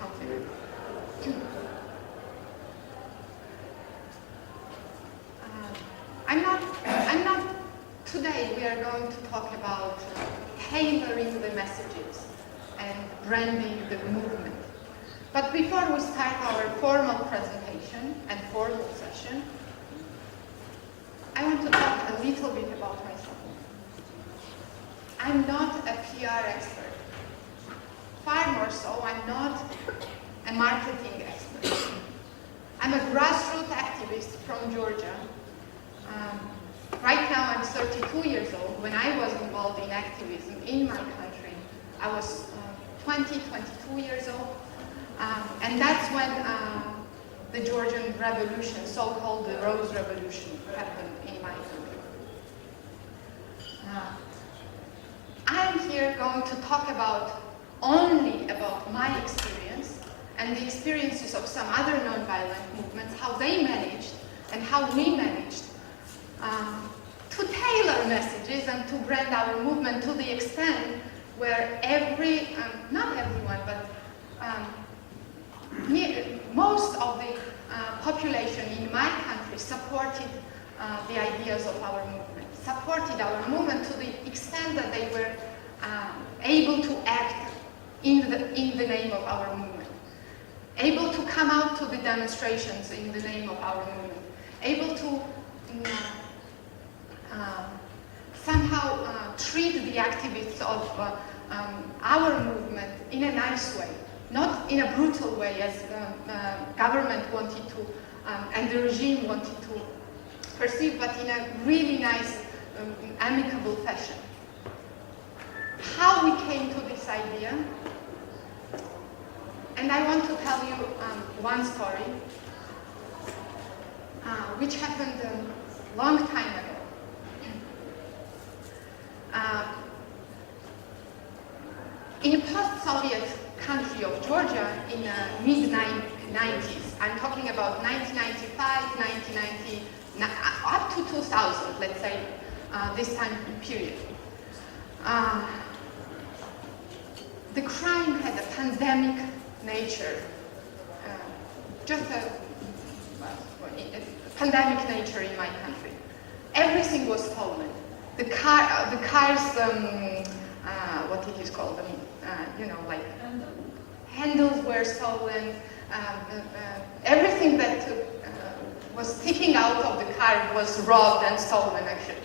compliment. Today we are going to talk about tailoring the messages and branding the movement. But before we start our formal presentation and formal session, I want to talk a little bit about myself. I'm not a PR expert. Far more so, I'm not a marketing expert. I'm a grassroots activist from Georgia. Right now I'm 32 years old. When I was involved in activism in my country, I was 22 years old. And that's when the Georgian Revolution, so-called the Rose Revolution, happened in my country. I'm here going to talk only about my experience and the experiences of some other nonviolent movements, how they managed and how we managed to tailor messages and to brand our movement to the extent where not everyone, but most of the population in my country supported the ideas of our movement, supported our movement to the extent that they were able to act in the name of our movement, able to come out to the demonstrations in the name of our movement, able to somehow treat the activists of our movement in a nice way, not in a brutal way as government wanted to and the regime wanted to perceive, but in a really nice, amicable fashion. How we came to this idea, and I want to tell you one story, which happened a long time ago. In a post-Soviet country of Georgia in the mid-90s, I'm talking about 1995, 1990, up to 2000, let's say, this time period. The crime had a pandemic nature, just a pandemic nature in my country. Everything was stolen. The cars, what it is called, like handles were stolen. Everything that was sticking out of the car was robbed and stolen, actually.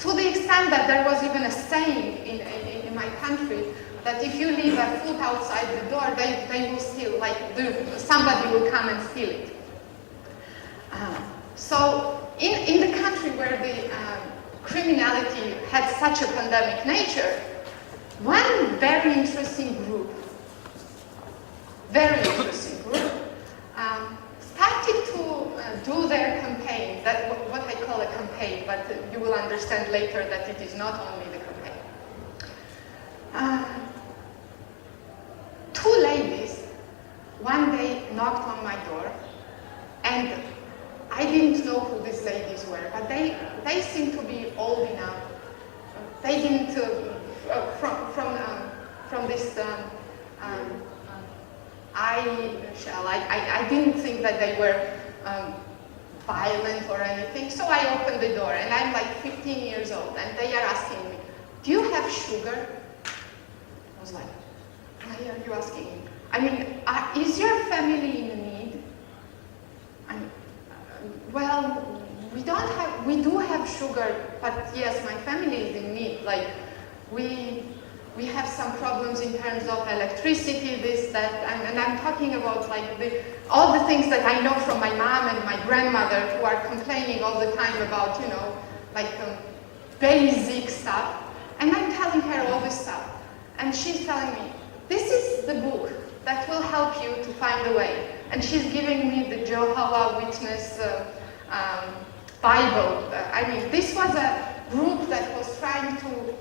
To the extent that there was even a saying in my country that if you leave a foot outside the door, they will steal, like somebody will come and steal it. So in the country where the criminality had such a pandemic nature, one very interesting group, started to do their campaign, what I call a campaign, but you will understand later that it is not only the campaign. Two ladies one day knocked on my door, and I didn't know who these ladies were, but they seemed to be old enough. They didn't, from this I didn't think that they were violent or anything, so I opened the door, and I'm like 15 years old, and they are asking me, do you have sugar? I was like, why are you asking me? I mean, is your family in need? Well, we do have sugar, but yes, my family is in need. Like, we have some problems in terms of electricity, this, that, and I'm talking about like all the things that I know from my mom and my grandmother who are complaining all the time about, basic stuff. And I'm telling her all this stuff. And she's telling me, this is the book that will help you to find a way. And she's giving me the Jehovah's Witness Bible. This was a group that was trying to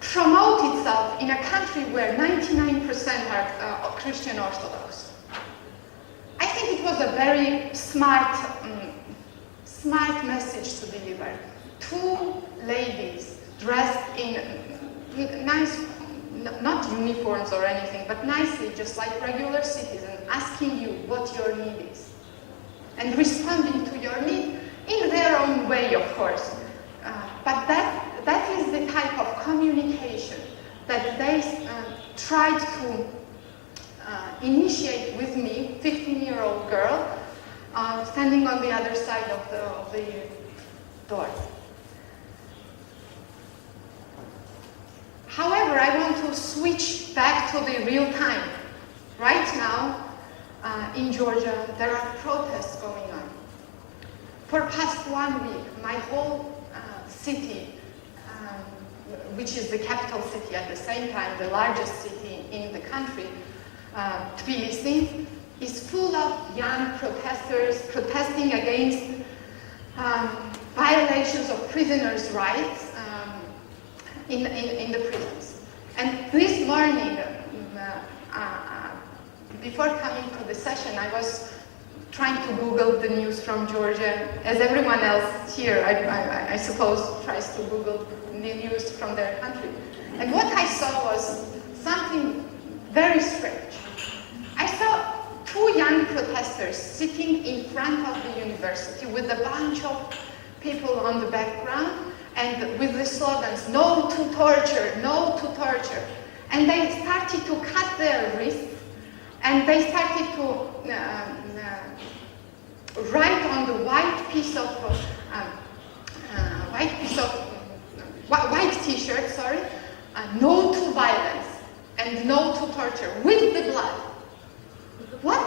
promote itself in a country where 99% are Christian Orthodox. I think it was a very smart message to deliver. Two ladies dressed in not uniforms or anything, but nicely, just like regular citizens, asking you what your need is. And responding to your need in their own way, of course. But that is the type of communication that they tried to initiate with me, 15-year-old girl, standing on the other side of the door. However, I want to switch back to the real time. Right now, in Georgia, there are protests going on. For past 1 week, my whole city, which is the capital city at the same time, the largest city in the country, Tbilisi, is full of young protesters protesting against violations of prisoners' rights in the prisons. And this morning, before coming to the session, I was trying to Google the news from Georgia, as everyone else here, I suppose, tries to Google the news from their country. And what I saw was something very strange. I saw 2 young protesters sitting in front of the university with a bunch of people on the background and with the slogans, "No to torture, no to torture." And they started to cut their wrists, and they started to write on the white t-shirt, sorry, "No to violence" and "No to torture" with the blood. What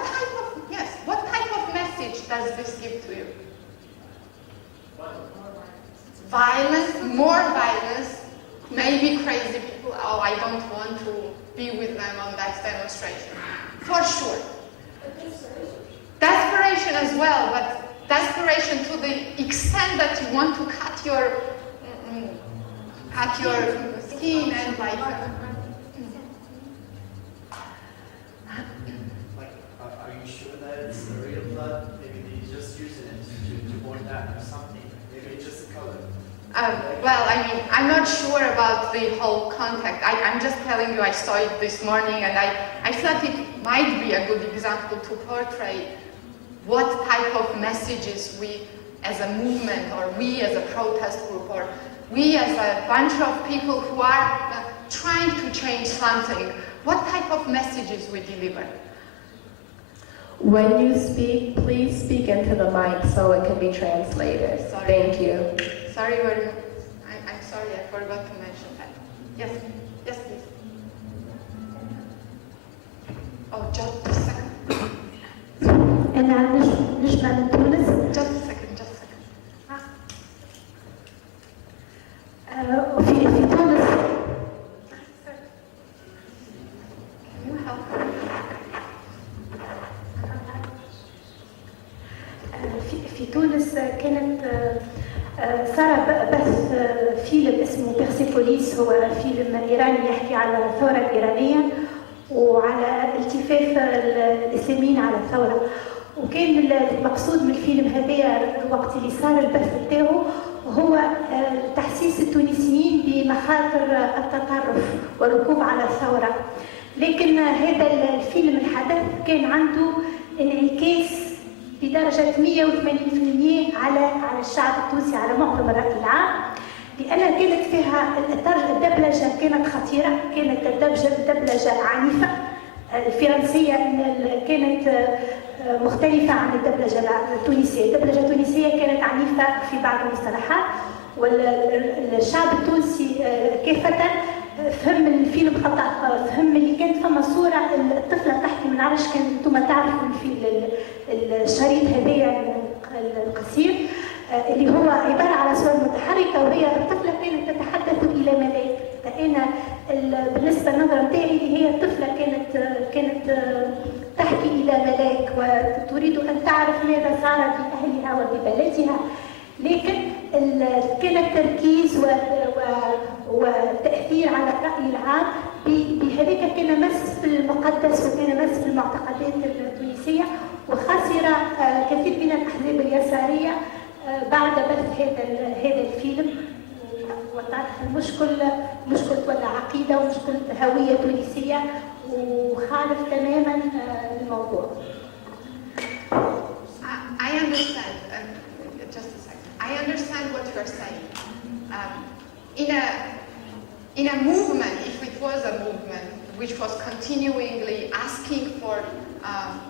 type of message does this give to you? Violence, more violence, maybe crazy people. Oh, I don't want to be with them on that demonstration. For sure. Desperation as well, but desperation to the extent that you want to cut your skin and like. Are you sure that it's the real blood? Maybe they just use it to point that or something. Maybe it's just the color. Well, I mean, I'm not sure about the whole context. I'm just telling you I saw it this morning, and I thought it might be a good example to portray what type of messages we as a movement, or we as a protest group, or we as a bunch of people who are trying to change something, what type of messages we deliver. When you speak, please speak into the mic so it can be translated. Sorry. Thank you. Sorry, I'm sorry, I forgot to mention that. Yes, please. Oh, just a second. أنا نجمة من تونس. Just a second. في تونس. Can you help me? في تونس كانت صار بث فيلم اسمه بيرسيبوليس، هو فيلم إيراني يحكي على الثورة الإيرانية وعلى التفاف الإسلاميين على الثورة. وكان المقصود من الفيلم هذا وقت اللي صار البث بتاعه هو تحسيس التونسيين بمخاطر التطرف والركوب على الثورة. لكن هذا الفيلم الحدث كان عنده انعكاس بدرجة 180% على الشعب التونسي، على معظم الرأي العام، لأن كانت فيها الدبلجة كانت خطيرة، كانت الدبلجة عنيفة. الفرنسية كانت مختلفة عن الدبلجة التونسية. الدبلجة التونسية كانت عنيفة في بعض المصطلحات، والشعب التونسي كافة فهم الفيلم خطأ، فهم اللي كانت فما صورة الطفلة تحكي، ما نعرفش كان انتم تعرفوا في الشريط هذايا القصير اللي هو عبارة على صور متحركة، وهي الطفلة كانت تتحدث إلى ملاك. فأنا بالنسبة للنظرة نتاعي هي الطفلة كانت تحكي إلى ملاك وتريد أن تعرف ماذا صار بأهلها وببلدها. لكن كان التركيز والتأثير على الرأي العام بهذاك كان مس في المقدس وكان مس في المعتقدات التونسية، وخسر كثير من الأحزاب اليسارية بعد بث هذا الفيلم. وضعتها مشكلة ولا عقيدة ومشكلة هوية تونسية وخالف تماما الموضوع. I understand. Just a second. I understand what you are saying. In a movement, if it was a movement which was continually asking for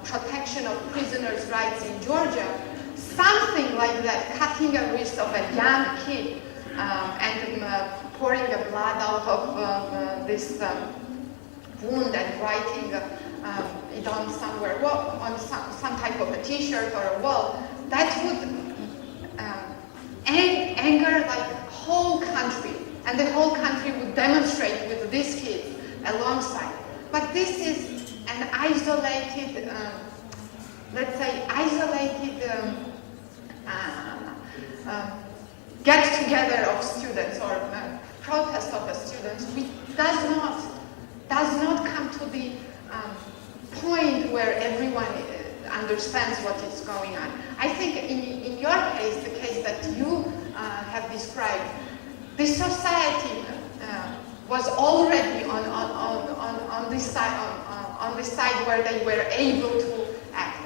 protection of prisoners' rights in Georgia, something like that, cutting a wrist of a young kid and pouring the blood out of this wound and writing it on somewhere, on some type of a T-shirt or a wall, that would anger like whole country, and the whole country would demonstrate with these kids alongside. But this is an isolated, let's say, isolated get-together of students or protest of the students, which does not come to the point where everyone understands what is going on. I think in your case, the case that you have described, the society was already on this side where they were able to act.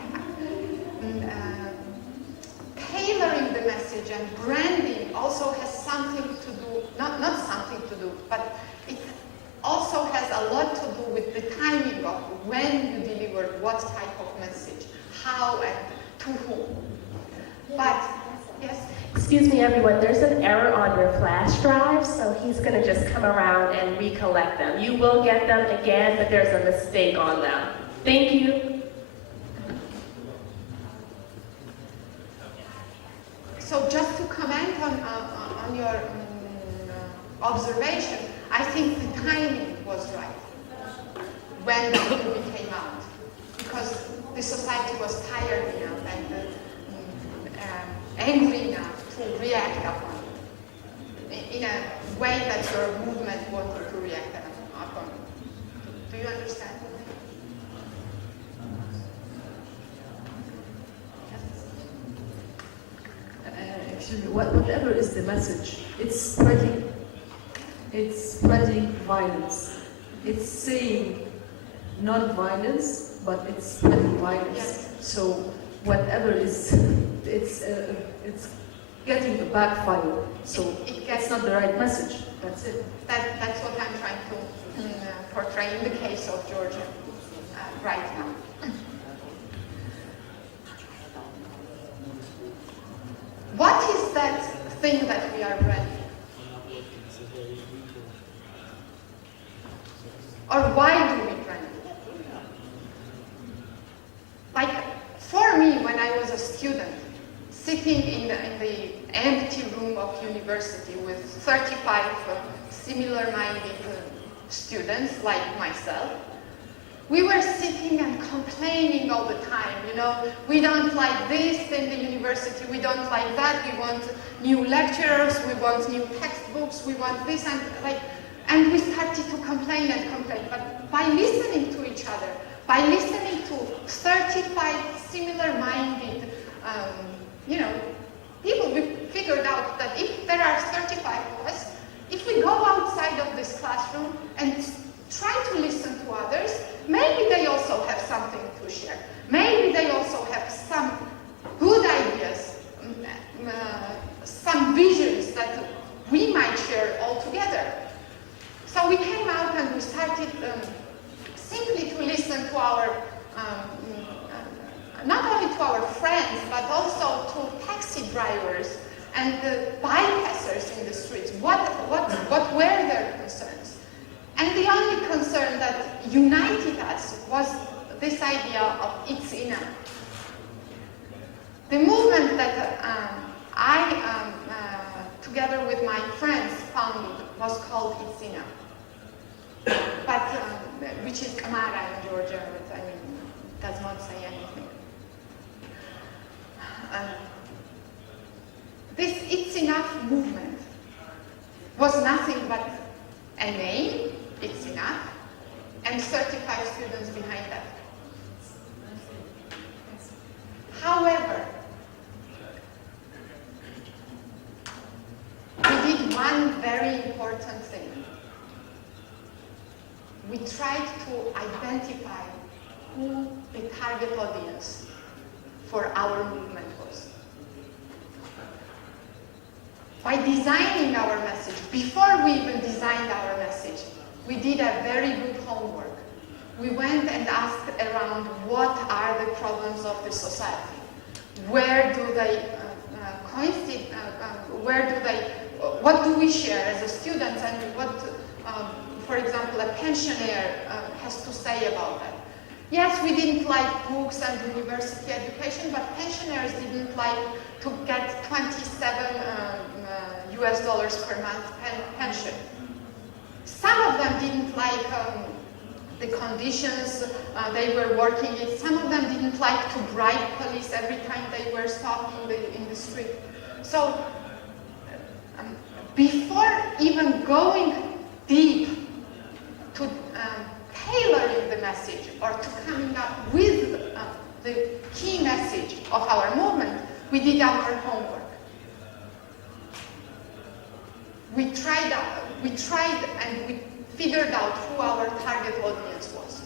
Tailoring the message and branding also has something to do, not something to do, but it also has a lot to do with the timing of when you deliver what type of message, how and to whom. But, yes? Excuse me, everyone, there's an error on your flash drive, so he's going to just come around and recollect them. You will get them again, but there's a mistake on them. Thank you. So just to comment on your observation, I think the timing was right when the movie came out, because the society was tired enough and angry enough to react upon it in a way that your movement wanted to react upon it. Do you understand? Actually, whatever is the message, it's spreading violence. It's saying not violence, but it's spreading violence. Yes. So whatever is, it's getting a backfire. So it's not the right message. That's it. That's what I'm trying to portray in the case of Georgia right now. What is that thing that we are branding? Or why do we brand it? Like, for me, when I was a student, sitting in the empty room of university with 35 similar-minded students like myself, we were sitting and complaining all the time, you know, we don't like this in the university, we don't like that, we want new lecturers, we want new textbooks, we want this, and we started to complain and complain. But by listening to each other, by listening to 35 similar-minded, people, we figured out that if there are 35 of us, if we go outside of this classroom and try to listen to others, maybe they also have something to share. Maybe they also have some good ideas, some visions that we might share all together. So we came out and we started simply to listen to our, not only to our friends, but also to taxi drivers and the bypassers in the streets. What were their concerns? And the only concern that united us was this idea of it's enough. The movement that I, together with my friends, founded was called It's Enough. But, which is Kamara in Georgia, but I mean, does not say anything. This It's Enough movement was nothing but a name, It's Enough, and 35 students behind that. However, we did one very identify who the target audience for our movement was. By designing our message, before we even designed our message, we did a very good homework. We went and asked around what are the problems of the society, where do they coincide, what do we share as a students, and what, for example, a pensioner has to say about that. Yes, we didn't like books and university education, but pensioners didn't like to get 27 US dollars per month pension. Some of them didn't like the conditions they were working in. Some of them didn't like to bribe police every time they were stopped in the street. So before even going deep to tailoring the message or to coming up with the key message of our movement, we did our homework. We tried and we figured out who our target audience was.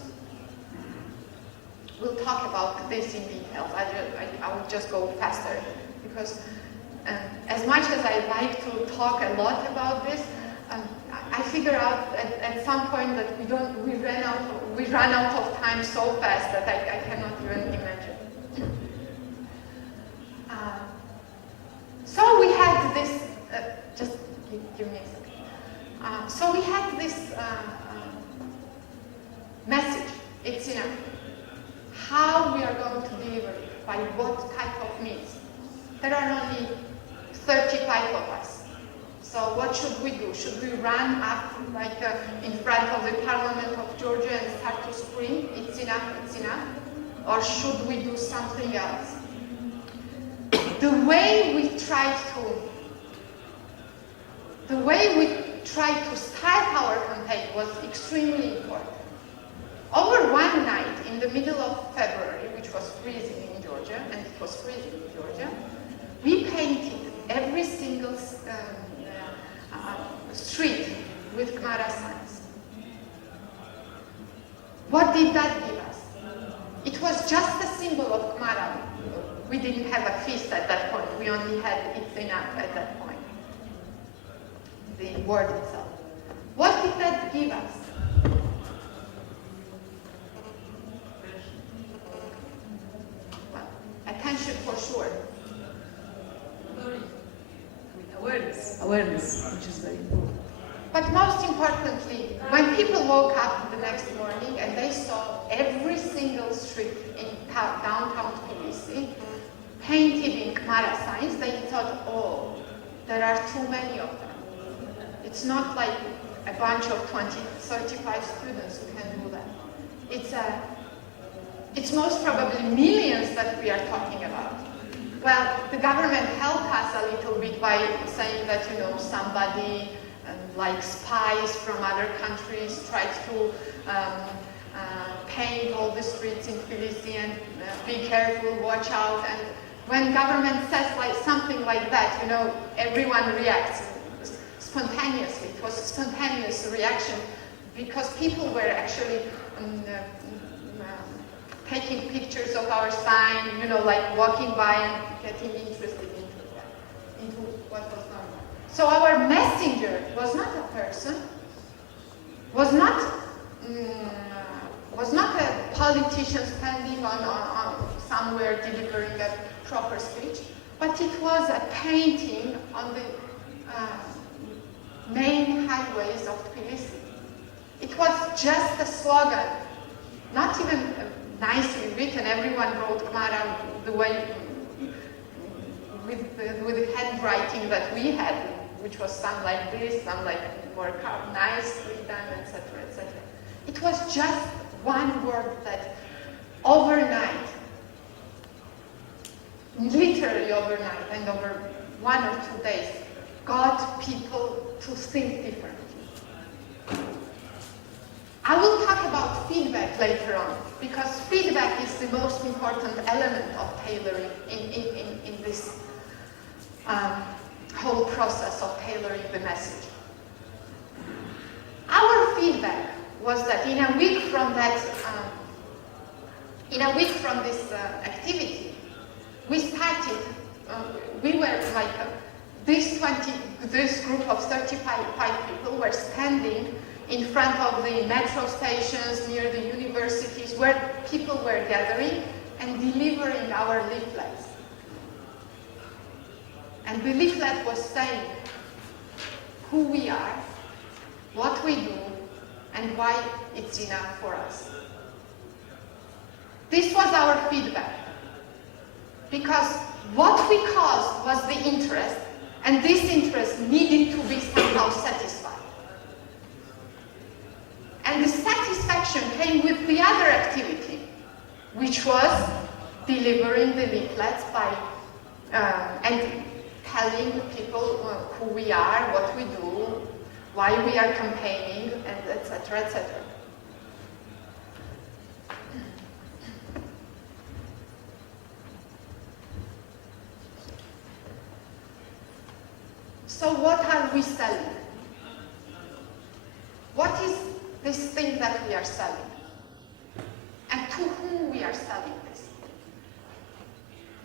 We'll talk about this in detail. I will just go faster because as much as I like to talk a lot about this, I figure out at some point that we run out of time so fast that I cannot even imagine. So we had this. Just give me a second. So we had this message. It's enough. How we are going to deliver it, by what type of means. There are only 35 of us. So what should we do? Should we run up like in front of the Parliament of Georgia and start to scream, it's enough, it's enough? Or should we do something else? The way we tried to start our campaign was extremely important. Over one night in the middle of February, which was freezing in Georgia, and it was freezing in Georgia, we painted every single street with Khmara signs. What did that give us? It was just a symbol of Khmara. We didn't have a feast at that point. We only had it's enough at that point. The word itself. What did that give us? Well, attention for sure. Awareness, which is very important. But most importantly, when people woke up the next morning and they saw every single street in downtown Tbilisi painted in Khmara signs, they thought, oh, there are too many of them. It's not like a bunch of 20, 35 students who can do that. It's most probably millions that we are talking about. Well, the government helped us a little bit by saying that, somebody like spies from other countries tried to paint all the streets in Tbilisi and be careful, watch out. And when government says something like that, everyone reacts spontaneously. It was a spontaneous reaction because people were actually taking pictures of our sign, like walking by and getting interested into what was going on. So our messenger was not a person, was not a politician standing on somewhere delivering a proper speech, but it was a painting on the main highways of Tbilisi. It was just a slogan, not even nicely written. Everyone wrote Khmara the way with the handwriting that we had, which was some like this, some like more nicely done, etc., etc. It was just one word that overnight, literally overnight, and over 1 or 2 days, got people to think differently. I will talk about feedback later on, because feedback is the most important element of tailoring in this whole process of tailoring the message. Our feedback was that in a week from this activity, we started. We were like this group of 35 people were standing in front of the metro stations near the universities where people were gathering and delivering our leaflets. And the leaflet was saying who we are, what we do, and why it's enough for us. This was our feedback, because what we caused was the interest, and this interest needed to be somehow satisfied. And the satisfaction came with the other activity, which was delivering the leaflets by and telling people who we are, what we do, why we are campaigning, and etc., etc. So what are we selling? What is this thing that we are selling? And to whom we are selling this?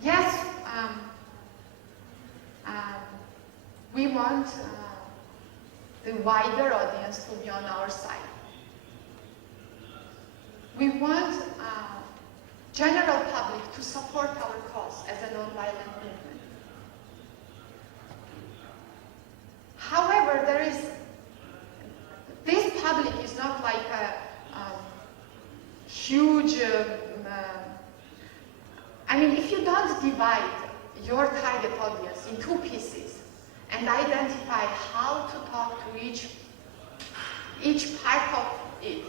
Yes, we want the wider audience to be on our side. We want general public to support our cause as a non-violent movement. However, this public is not like a huge, I mean, if you don't divide your target audience in two pieces and identify how to talk to each part of it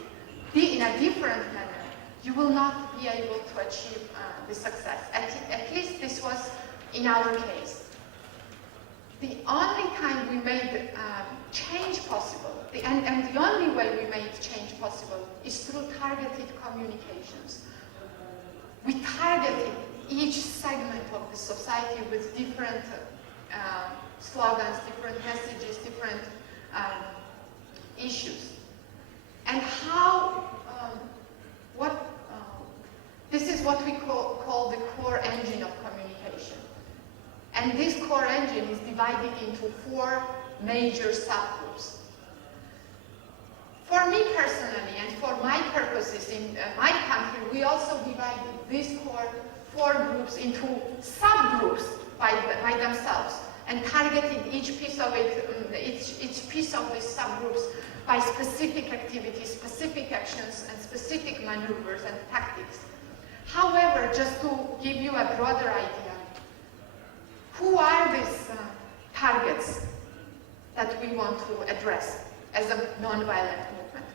in a different manner, you will not be able to achieve the success. At least this was in our case. The only time we made change possible, and the only way we made change possible, is through targeted communications. We targeted each segment of the society with different slogans, different messages, different issues. And this is what we call the core engine of communication. And this core engine is divided into 4 major subgroups. For me personally, and for my purposes in my country, we also divided these core 4 groups into subgroups by themselves, and targeted each piece of it, each piece of these subgroups by specific activities, specific actions, and specific maneuvers and tactics. However, just to give you a broader idea, who are these targets that we want to address as a non-violent movement?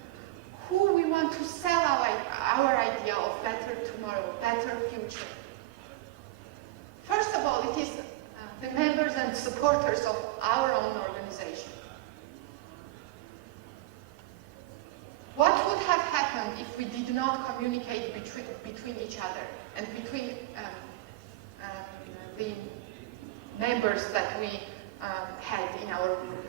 Who we want to sell our idea of better tomorrow, better future? First of all, it is the members and supporters of our own organization. What would have happened if we did not communicate between each other and between the members that we had in our group?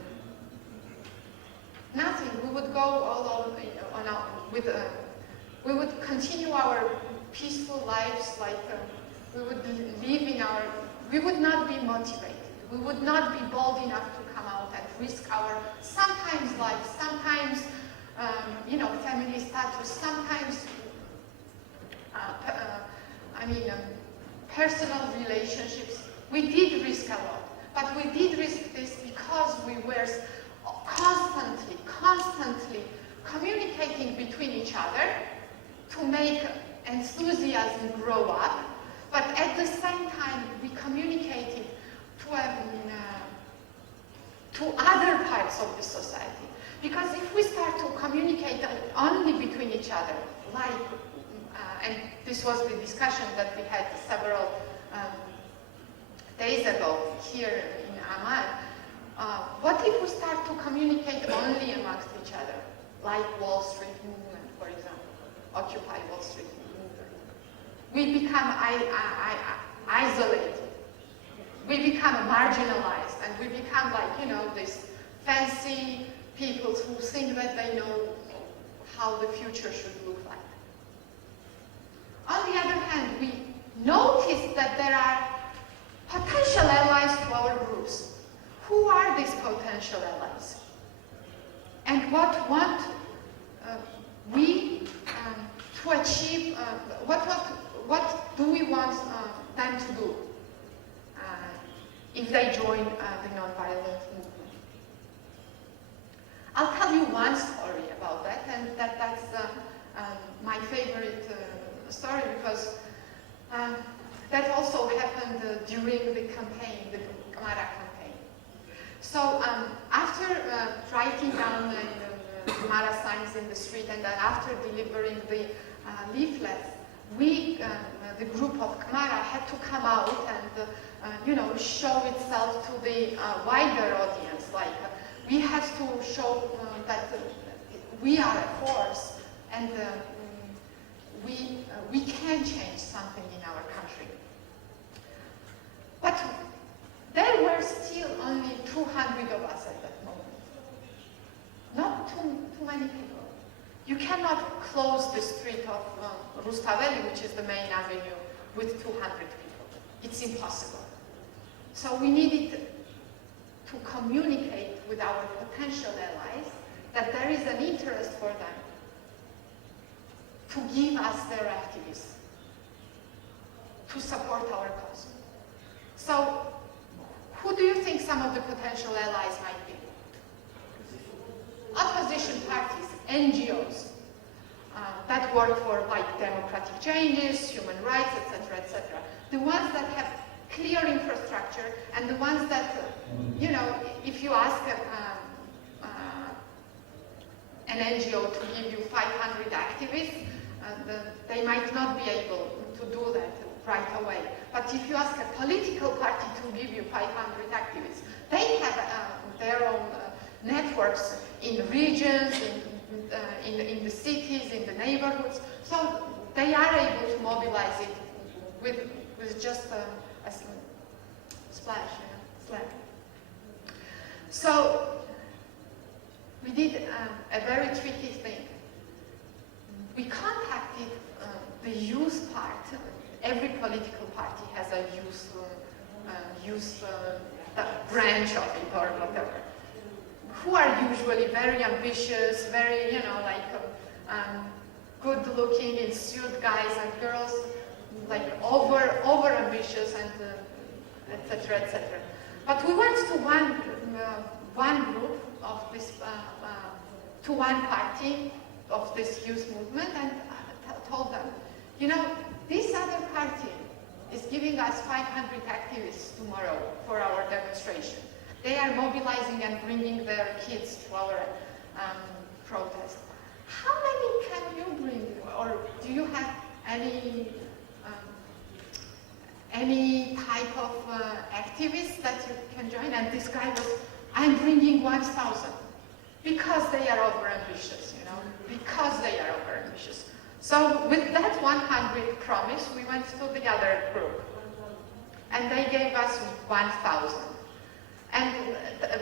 Nothing. We would go all we would continue our peaceful lives, like we would live in we would not be motivated. We would not be bold enough to come out and risk our sometimes life, sometimes family status, sometimes personal relationships. We did risk a lot, but we did risk this because we were constantly communicating between each other to make enthusiasm grow up, but at the same time we communicated to other parts of the society. Because if we start to communicate only between each other, and this was the discussion that we had several days ago here in Amman, what if we start to communicate only amongst each other, like Wall Street movement, for example, Occupy Wall Street movement? We become isolated. We become marginalized, and we become like, these fancy people who think that they know how the future should look like. On the other hand, we noticed that there are potential allies to our groups. Who are these potential allies? And what want we to achieve, what do we want them to do if they join the nonviolent movement? I'll tell you one story about that, and that's my favorite story, because that also happened during the campaign, the Camara campaign. So after writing down the Camara signs in the street, and then after delivering the leaflets, we, the group of Camara, had to come out and show itself to the wider audience. Like we had to show that we are a force, and we can change something in our country. But there were still only 200 of us at that moment. Not too many people. You cannot close the street of Rustaveli, which is the main avenue, with 200 people. It's impossible. So we needed to communicate with our potential allies that there is an interest for them to give us their activists, to support our cause. So, who do you think some of the potential allies might be? Opposition parties, NGOs, that work for democratic changes, human rights, etc., etc. The ones that have clear infrastructure, and the ones that, if you ask an NGO to give you 500 activists, they might not be able to do that right away. But if you ask a political party to give you 500 activists, they have their own networks in regions, in the cities, in the neighborhoods. So they are able to mobilize it with just a splash, slap. So we did a very tricky thing. We contacted the youth part. Every political party has a youth branch of it or whatever, who are usually very ambitious, very, good-looking in suit guys and girls, like over ambitious and etc., etc. But we went to one group of this, to one party of this youth movement, and told them, this other party is giving us 500 activists tomorrow for our demonstration. They are mobilizing and bringing their kids to our protest. How many can you bring? Or do you have any type of activists that you can join? And this guy was, I'm bringing 1,000. Because they are over-ambitious, because they are over-ambitious. So with that 100 promise, we went to the other group. And they gave us 1,000. And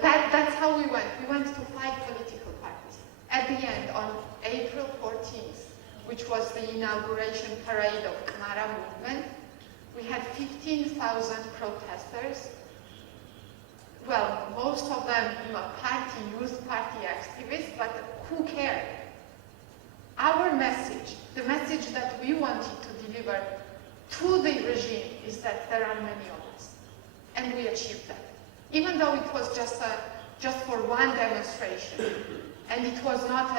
that's how we went. We went to 5 political parties. At the end, on April 14th, which was the inauguration parade of Camara movement, we had 15,000 protesters. Well, most of them youth party activists, but who cared? Our message, the message that we wanted to deliver to the regime, is that there are many of us. And we achieved that. Even though it was just for one demonstration, and it was not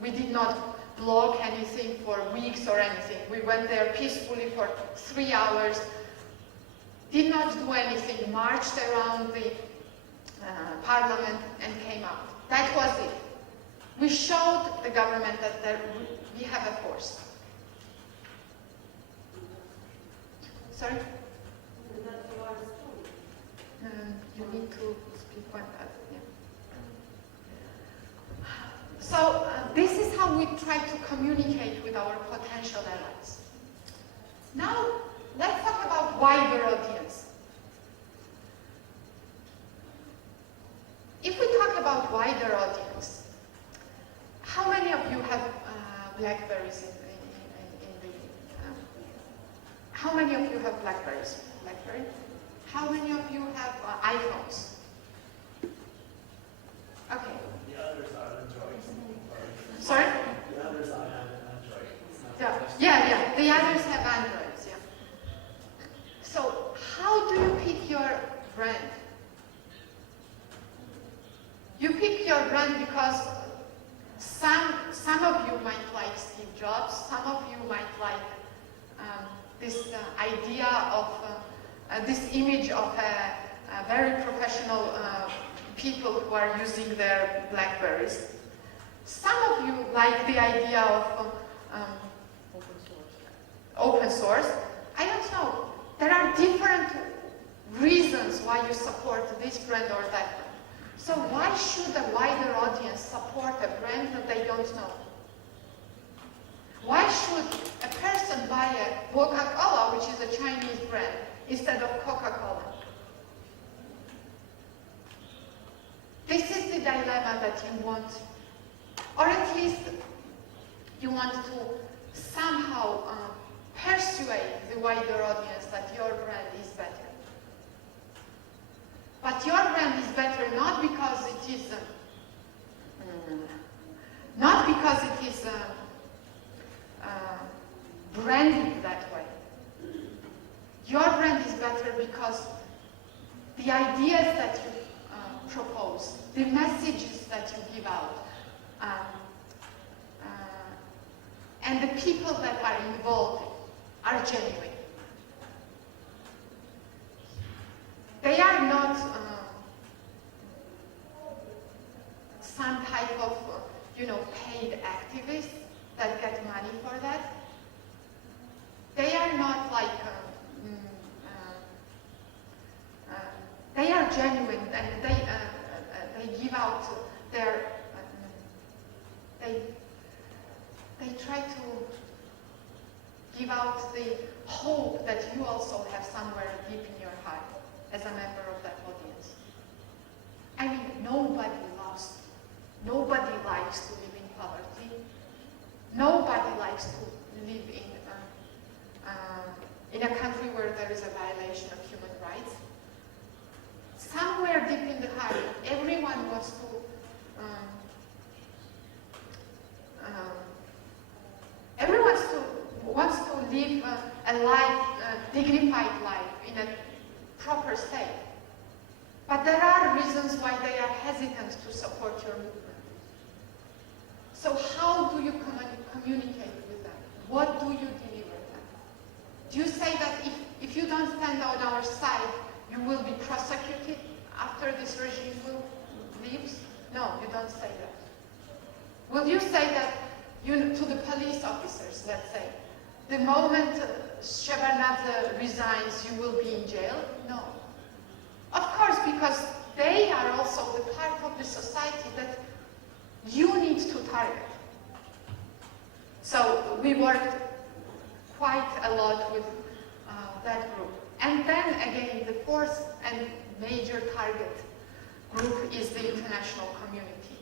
we did not block anything for weeks or anything. We went there peacefully for 3 hours, did not do anything, marched around the parliament and came out. That was it. We showed the government that we have a force. Sorry? You need to speak one other. Yeah. So this is how we try to communicate with our potential allies. Now, let's talk about wider audience. If we talk about wider audience, Blackberries in the... how many of you have Blackberries? Blackberry? How many of you have iPhones? Okay. The others are Android. Sorry? The others are Android. It's not Yeah, just- yeah. The others have Androids, yeah. So, how do you pick your brand? You pick your brand because some of you might like Steve Jobs, some of you might like this idea of this image of a very professional people who are using their Blackberries. Some of you like the idea of open source. I don't know. There are different reasons why you support this brand or that brand. So why should a wider audience support a brand that they don't know? Why should a person buy a Coca-Cola, which is a Chinese brand, instead of Coca-Cola? This is the dilemma that you want, or at least you want to somehow persuade the wider audience that your brand is better. But your brand is better not because it is branded that way. Your brand is better because the ideas that you propose, the messages that you give out, and the people that are involved are genuine. They are not some type of, paid activists that get money for that. They are not like, they are genuine, and they give out their, they try to give out the hope that you also have somewhere deep in your heart as a member of that audience. I mean, nobody likes to live in poverty. Nobody likes to live in a country where there is a violation of human rights. Somewhere deep in the heart, everyone wants to live a life, dignified life in a proper state. But there are reasons why they are hesitant to support your movement. So how do you communicate with them? What do you deliver them? Do you say that if you don't stand on our side, you will be prosecuted after this regime leaves? No, you don't say that. Will you say that to the police officers, let's say, the moment Shevardnadze resigns, you will be in jail? No. Of course, because they are also the part of the society that you need to target. So we worked quite a lot with that group. And then again, the fourth and major target group is the international community.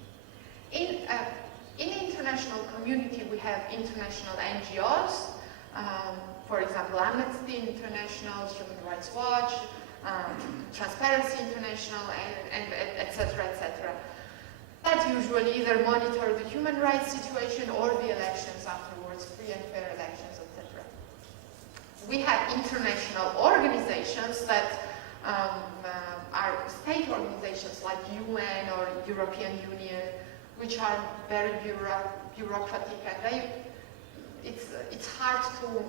In the international community, we have international NGOs, for example, Amnesty International, Human Rights Watch, Transparency International, and et cetera, that usually either monitor the human rights situation or the elections afterwards, free and fair elections, etc. We have international organizations that are state organizations like UN or European Union, which are very bureaucratic, and it's hard to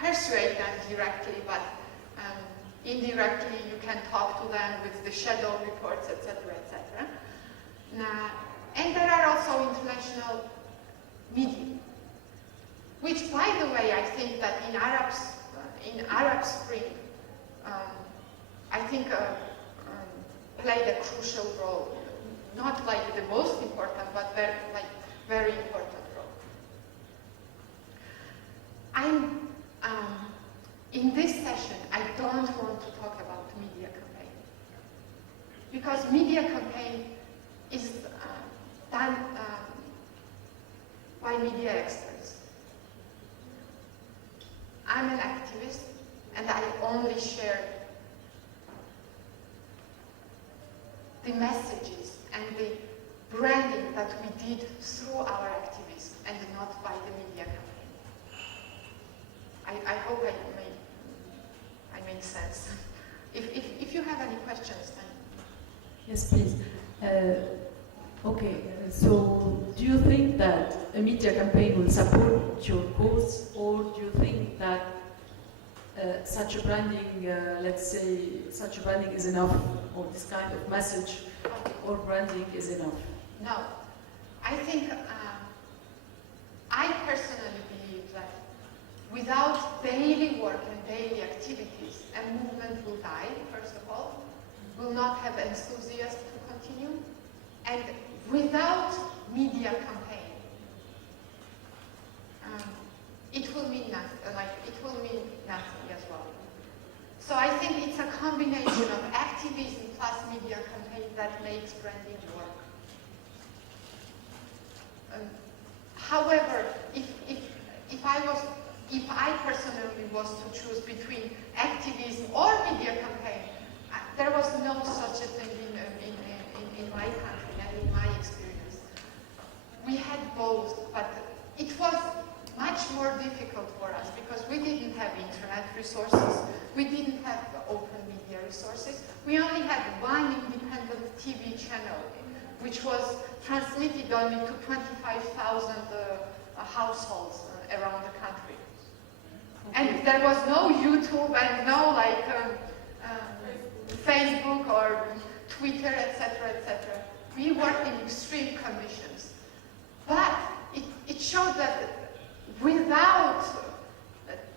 persuade them directly, but indirectly you can talk to them with the shadow reports, etc., etc. And there are also international media, which, by the way, I think that in Arab Spring, I think played a crucial role. Not like the most important, but very important role. In this session, I don't want to talk about media campaign, because media campaign is done by media experts. I'm an activist, and I only share the messages and the branding that we did through our activism and not by the media campaign. I hope I made sense. If you have any questions, then. Yes, please. Okay, so do you think that a media campaign will support your cause, or do you think that such a branding, let's say, such a branding is enough, or this kind of message or branding is enough? No. I think, I personally believe that without daily work and daily activities, a movement will die, first of all, will not have enthusiasm to continue, and without media campaign, it will mean nothing, as well. So I think it's a combination of activism plus media campaign that makes branding work. However, if I personally was to choose between activism or media campaign, there was no such a thing in my country and in my experience. We had both, but it was much more difficult for us because we didn't have internet resources, we didn't have open media resources. We only had one independent TV channel, which was transmitted only to 25,000 households around the country. And there was no YouTube and no Facebook or Twitter, etc., etc. We worked in extreme conditions. But it showed that without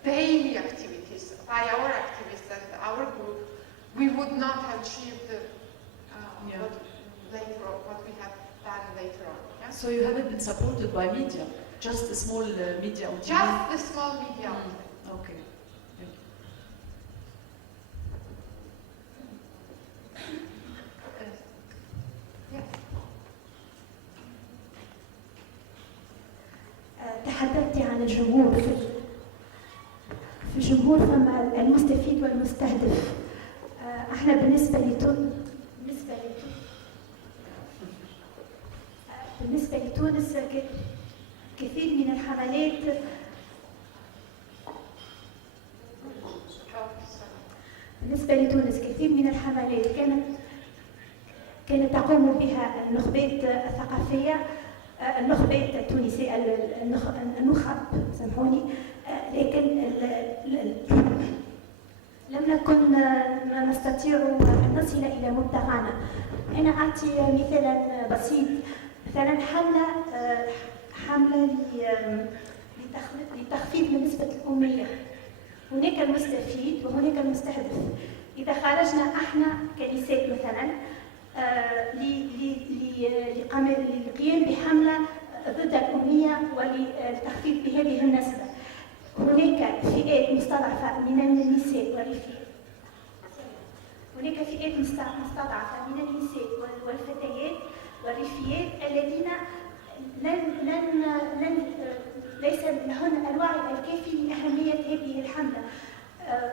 daily activities by our activists and our group, we would not have achieved what we have done later on. Yeah? So you haven't been supported by media, just the small media outlet? Just the small media outlet. Okay. Thank you. Yes. تحدثتي عن الجمهور في الجمهور فما المستفيد والمستهدف. احنا بالنسبه لتونس كثير من الحملات كانت تقوم بها النخبات الثقافيه، النخبات التونسيه، النخب سامحوني، لكن لم نكن نستطيع ان نصل الى مبتغانا. انا اعطي مثالا بسيط، مثلا حمله لتخفيض من نسبه الاميه. هناك المستفيد وهناك المستهدف. اذا خرجنا احنا كنساء مثلا للقيام بحمله ضد الاميه وللتخفيض بهذه النسبه، هناك فئات مستضعفه من النساء والرفيق، هناك فئات مستضعفه من النساء والفتيات والرفيات الذين ليس لهن الوعي الكافي لأهمية هذه الحملة.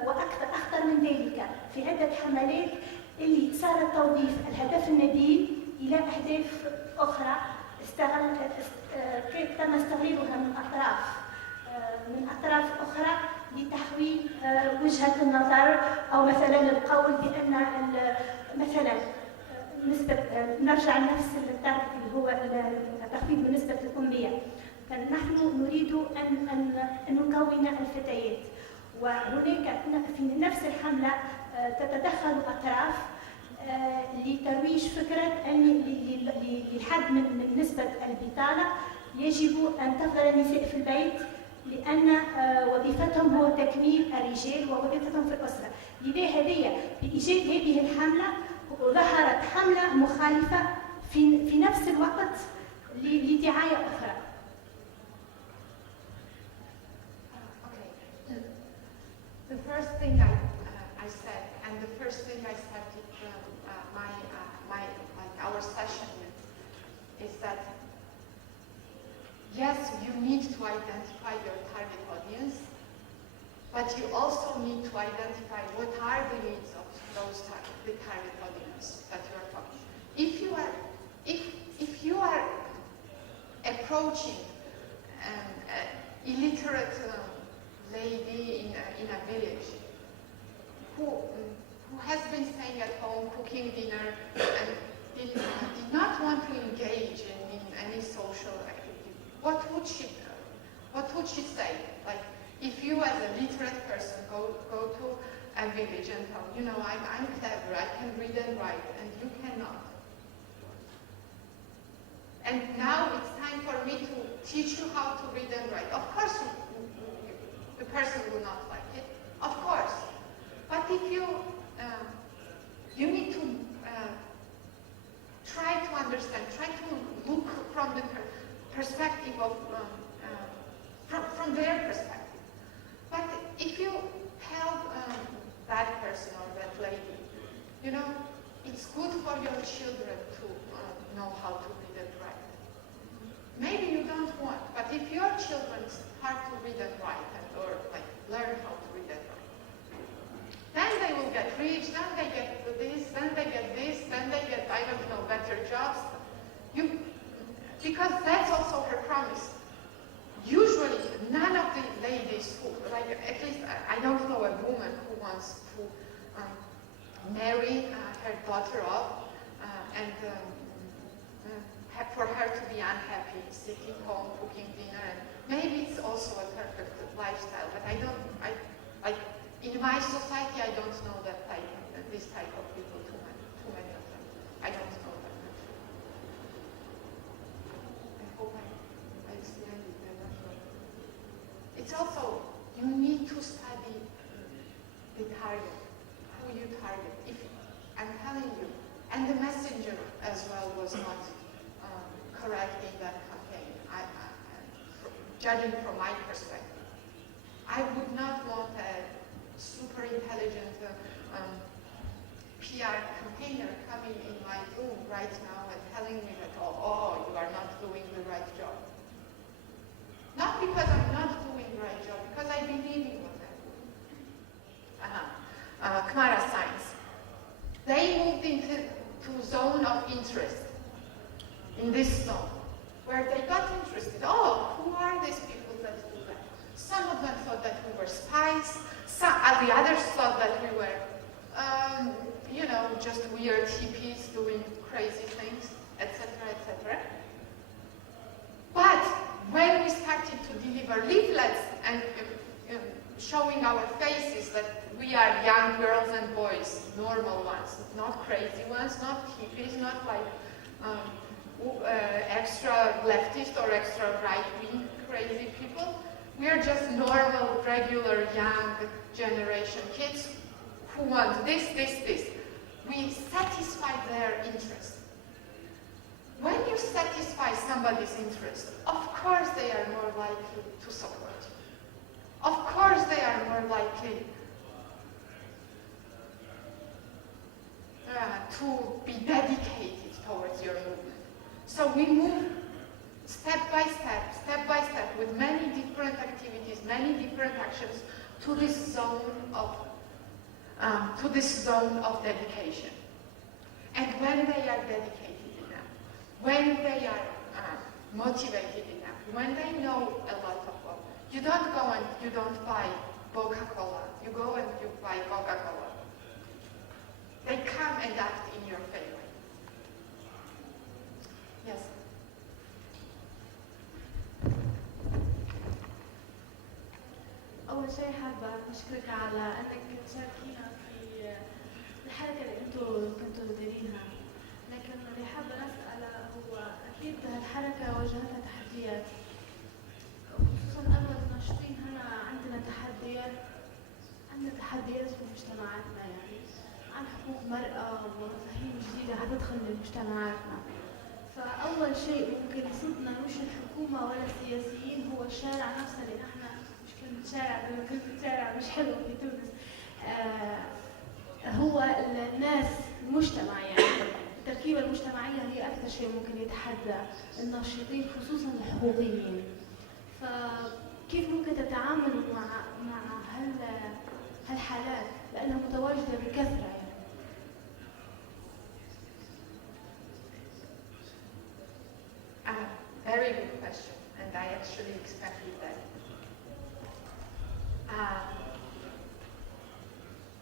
وأخطر من ذلك في عدة حملات اللي صار توظيف الهدف النبيل إلى أهداف أخرى تم استغلالها من أطراف أخرى لتحويل وجهة النظر، أو مثلا القول بأن مثلا نسبة نرجع لنفس التارجت اللي هو التخفيض بنسبة الأمية. فنحن نريد أن نكون الفتيات، وهناك في نفس الحملة تتدخل أطراف لترويج فكرة أن للحد من نسبة البطالة يجب أن تفضل النساء في البيت، لأن وظيفتهم هو تكميل الرجال ووظيفتهم في الأسرة. لذا بإيجاد هذه الحملة ظهرت حملة مخالفة في نفس الوقت لدعاية أخرى. The first thing I said, and the first thing I started our session with, is that yes, you need to identify your target audience, but you also need to identify what are the needs of the target audience that you are talking. If you are approaching an illiterate lady in a village who has been staying at home cooking dinner and did not want to engage in any social activity, what would she say? Like, if you as a literate person go to a village and tell, you know, I'm clever, I can read and write, and you cannot. And now it's time for me to teach you how to read and write. Of course, the person will not like it, of course. But if you need to try to understand, try to look from the perspective of, from their perspective. But if you tell that person or that lady, you know, it's good for your children to know how to read and write. Maybe you don't want, but if your children start to read and write or like learn how to read and write, then they will get rich, then they get this, then they get this, then they get, I don't know, better jobs. Because that's also her promise. Usually, none of the ladies who, like, at least I don't know a woman who wants to marry her daughter off and for her to be unhappy, sitting home, cooking dinner, and maybe it's also a perfect lifestyle, but in my society, I don't know this type of people, too many of them. I don't know that much. I hope I explained it better. It's also, you need to study the target, who you target. If I'm telling you, and the messenger as well was not correct in that campaign, judging from my perspective. I would not want a super intelligent PR campaigner coming in my room right now and telling me that, oh, you are not doing the right job. Not because I'm not doing the right job, because I believe in what I'm doing. Khmara Science. They moved into zone of interest, in this zone, where they got interested. Oh, who are these people that do that? Some of them thought that we were spies. The others thought that we were, you know, just weird hippies doing crazy things, etc., etc. But when we started to deliver leaflets and showing our faces that we are young girls and boys, normal ones, not crazy ones, not hippies, not like extra leftist or extra right-wing crazy people. We are just normal, regular, young generation kids who want this. We satisfy their interest. When you satisfy somebody's interest, of course they are more likely to support you. Of course they are more likely to be dedicated towards your movement. So we move step by step, with many different activities, many different actions, to this zone of dedication. And when they are dedicated enough, when they are motivated enough, when they know a lot of what, you don't go and you don't buy Coca-Cola. You go and you buy Coca-Cola. They come and act in your favor. Yes. أول شيء حابة أشكرك على أنك تشاركينا في الحركة اللي أنتم كنتوا دايرينها، لكن اللي حابة أسأله هو أكيد هالحركة واجهتها تحديات، خصوصا أغلب الناشطين هنا عندنا تحديات في مجتمعاتنا، يعني عن حقوق مرأة ومفاهيم جديدة حتدخل لمجتمعاتنا. فأول شيء ممكن يصدنا مش الحكومة ولا السياسيين، هو الشارع نفسه، لأن احنا مش كلمة شارع، لأن كلمة شارع مش حلوة في تونس. هو الناس، المجتمع، يعني التركيبة المجتمعية هي أكثر شيء ممكن يتحدى الناشطين، خصوصا الحقوقيين. فكيف ممكن تتعاملوا مع هالحالات لأنها متواجدة بكثرة يعني؟ Very good question, and I actually expected that.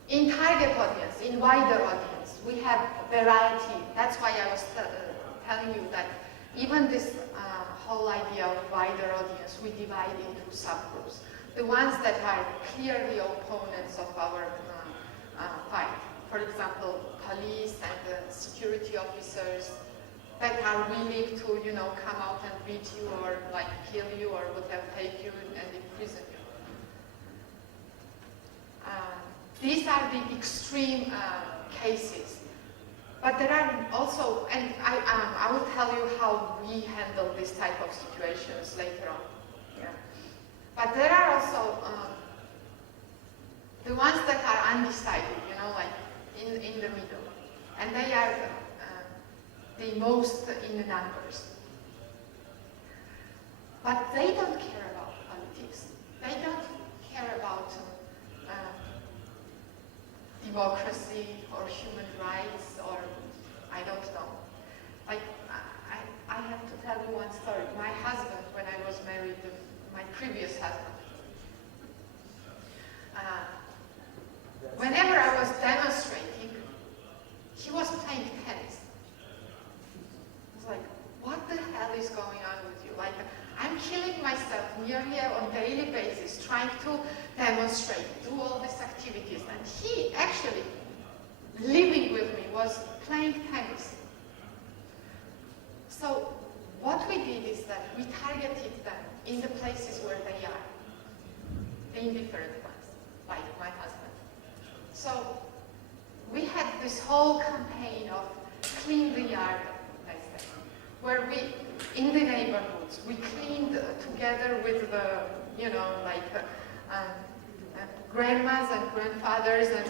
In target audience, in wider audience, we have variety. That's why I was telling you that even this whole idea of wider audience, we divide into subgroups. The ones that are clearly opponents of our fight. For example, police and security officers that are willing to, come out and beat you or like kill you or whatever, take you and imprison you. These are the extreme cases. But there are also, and I will tell you how we handle this type of situations later on. Yeah. But there are also the ones that are undecided, like in the middle. And they are the most in the numbers. But they don't care about politics. They don't care about democracy or human rights or I don't know. Like, I have to tell you one story. My husband, when I was married, my previous husband, whenever I was demonstrating, he was playing tennis. I was like, what the hell is going on with you? Like, I'm killing myself nearly on a daily basis trying to demonstrate, do all these activities. And he actually, living with me, was playing tennis. So what we did is that we targeted them in the places where they are, the indifferent ones, like my husband. So we had this whole campaign of clean the yard, let's say, where we, in the neighborhoods, we cleaned together with the, grandmas and grandfathers and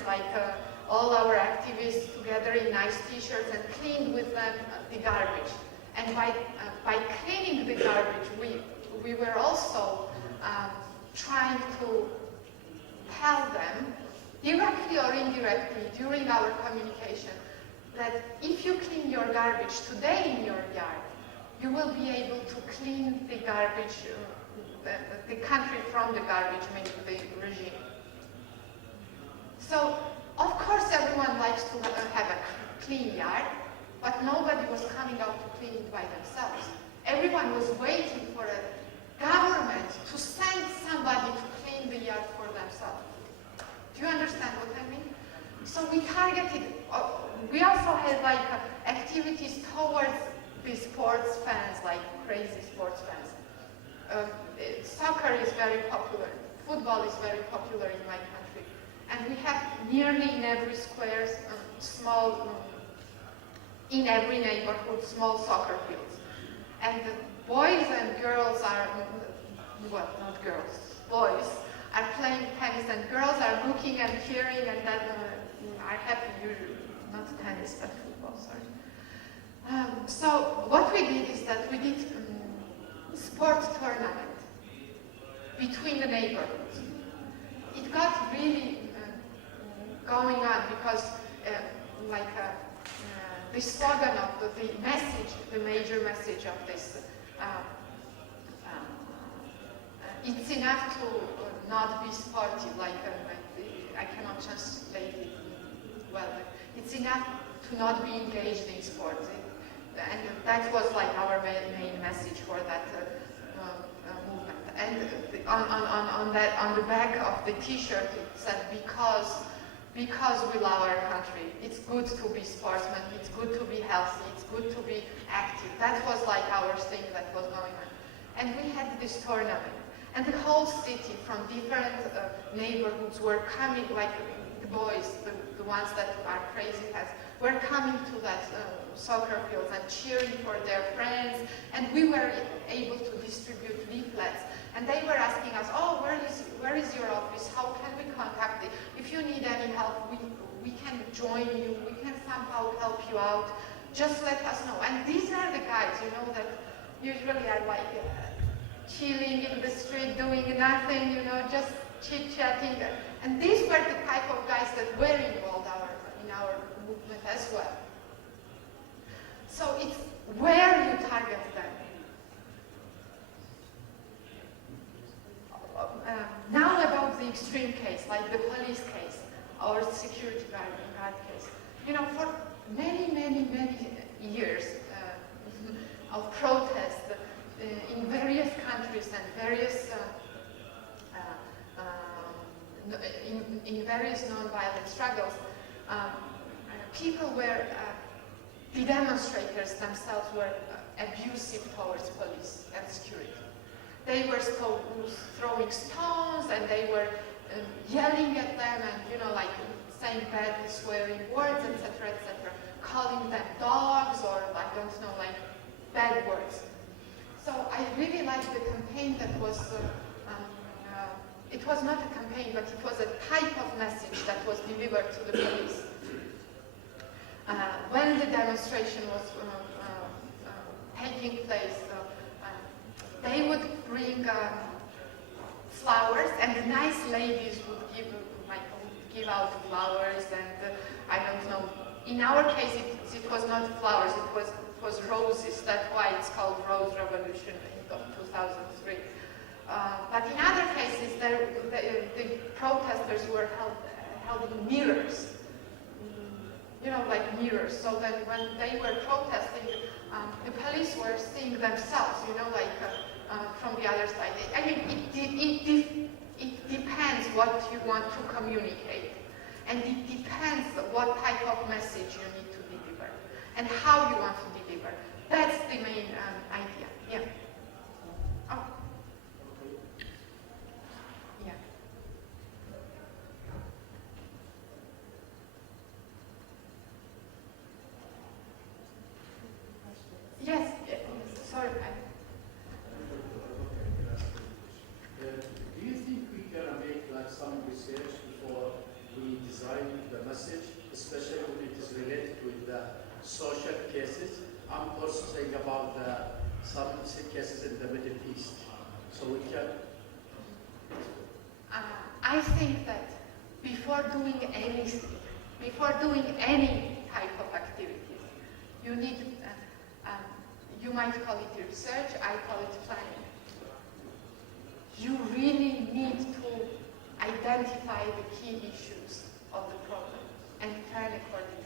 all our activists together in nice t-shirts and cleaned with them the garbage. And by cleaning the garbage, we were also trying to tell them, directly or indirectly, during our communication, that if you clean your garbage today in your yard, you will be able to clean the garbage, the country from the garbage, meaning the regime. So, of course, everyone likes to have a clean yard, but nobody was coming out to clean it by themselves. Everyone was waiting for a government to send somebody to clean the yard for themselves. Do you understand what I mean? So we targeted, we also had activities towards the sports fans, like crazy sports fans. Soccer is very popular. Football is very popular in my country. And we have nearly in every square, in every neighborhood, small soccer fields. And the boys and girls are, well, not girls, boys are playing tennis and girls are looking and cheering and then are happy usually. Not tennis, but football, sorry. So what we did is that we did sports tournament between the neighborhoods. It got really going on because the slogan of the message, the major message of this, it's enough to not be sporty, I cannot translate it well, but it's enough to not be engaged in sports. And that was our main message for that movement. And on the back of the T-shirt it said, because we love our country. It's good to be sportsmen, it's good to be healthy, it's good to be active. That was our thing that was going on. And we had this tournament. And the whole city from different neighborhoods were coming, like the boys, the ones that are crazy fans, were coming to that soccer fields and cheering for their friends. And we were able to distribute leaflets. And they were asking us, oh, where is your office? How can we contact you? If you need any help, we can join you. We can somehow help you out. Just let us know. And these are the guys, that usually are chilling in the street, doing nothing, just chit-chatting. And these were the type of guys that were involved in our movement as well. So it's where you target them. Now about the extreme case, like the police case or security guard case. For many, many, many years of protest in various countries and various in various non-violent struggles, people were, the demonstrators themselves were abusive towards police and security. They were throwing stones, and they were yelling at them, and like saying bad, swearing words, etc., calling them dogs, or I don't know, like bad words. So I really liked the campaign that was. It was not a campaign, but it was a type of message that was delivered to the police. When the demonstration was taking place, they would bring flowers, and the nice ladies would give out flowers, and I don't know. In our case, it was not flowers; it was roses. That's why it's called Rose Revolution in 2003. But in other cases, the protesters were held in mirrors, like mirrors, so that when they were protesting, the police were seeing themselves, from the other side. I mean, it depends what you want to communicate, and it depends what type of message you need to deliver, and how you want to deliver. That's the main idea. Yeah. Oh. Yeah. Yes. Sorry. Do you think we're gonna make some research before we design the message, especially when it is related with the social cases? I'm also saying about some cases in the Middle East. So we can. I think that before doing anything, before doing any type of activities, you need, you might call it research, I call it planning. You really need to identify the key issues of the problem and plan accordingly.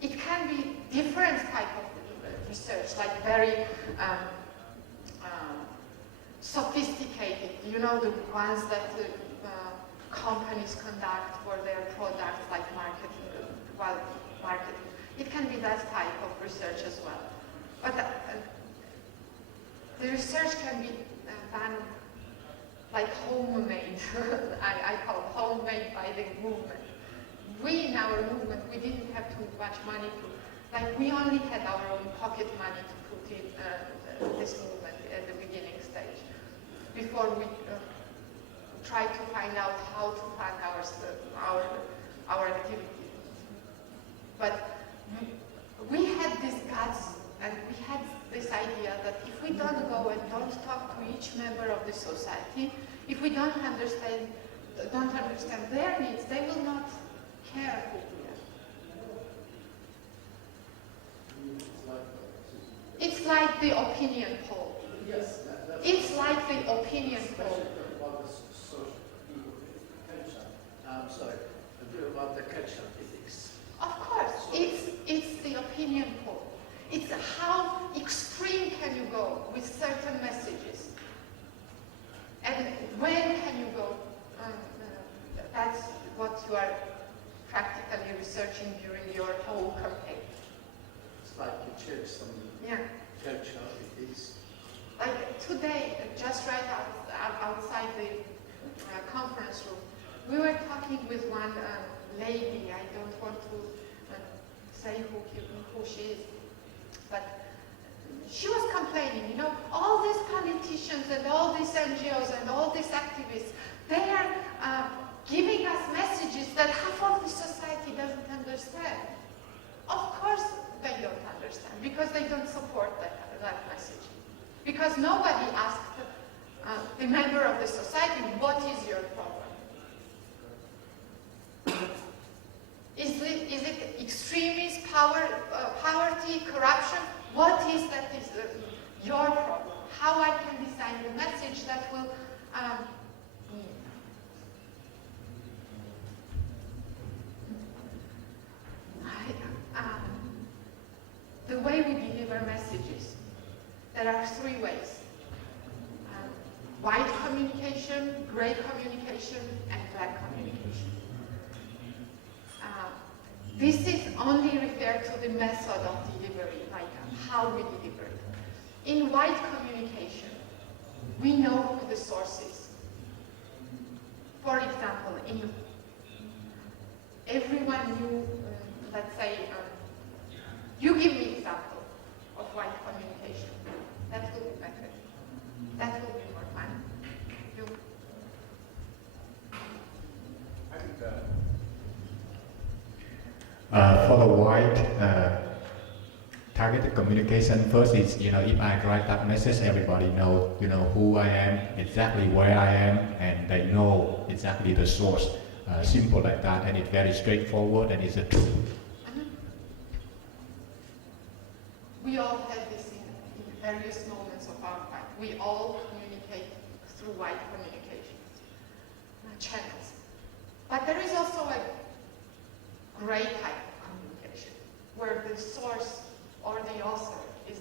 It can be different type of research, like very sophisticated, the ones that companies conduct for their products, like marketing. It can be that type of research as well. But the research can be done like homemade. I call it homemade by the movement. We, in our movement, we didn't have too much money we only had our own pocket money to put in this movement at the beginning stage, before we tried to find out how to fund our activity. But we had this guts, and we had this idea that if we don't go and don't talk to each member of the society, if we don't understand their needs, they will not care who we are. It's like the opinion poll. Yes, it's like the opinion poll. About the social culture. I'm sorry, about the culture ethics. Of course, it's the opinion poll. It's how extreme can you go with certain messages, and when can you go. That's what you are practically researching during your whole campaign. It's like you change some culture ethics. Like today, just right outside the conference room, we were talking with one lady. I don't want to say who she is, but she was complaining, all these politicians and all these NGOs and all these activists, they are giving us messages that half of the society doesn't understand. Of course they don't understand, because they don't support that message. Because nobody asked the member of the society, what is your problem? Is it extremism, poverty, corruption? What is that is your problem? How I can design the message that will the way we deliver messages, there are three ways. White communication, gray communication, and black communication. This is only referred to the method of delivery, like how we deliver it. In white communication, we know who the source is. For example, everyone knew, let's say, you give me example of white communication. That will be better. That will be more fun. You. For the white targeted communication, first is, if I write that message, everybody know, who I am, exactly where I am, and they know exactly the source. Simple like that, and it's very straightforward, and it's a truth. We all had this in various moments of our life. We all communicate through white communication channels. But there is also a gray type of communication, where the source or the author is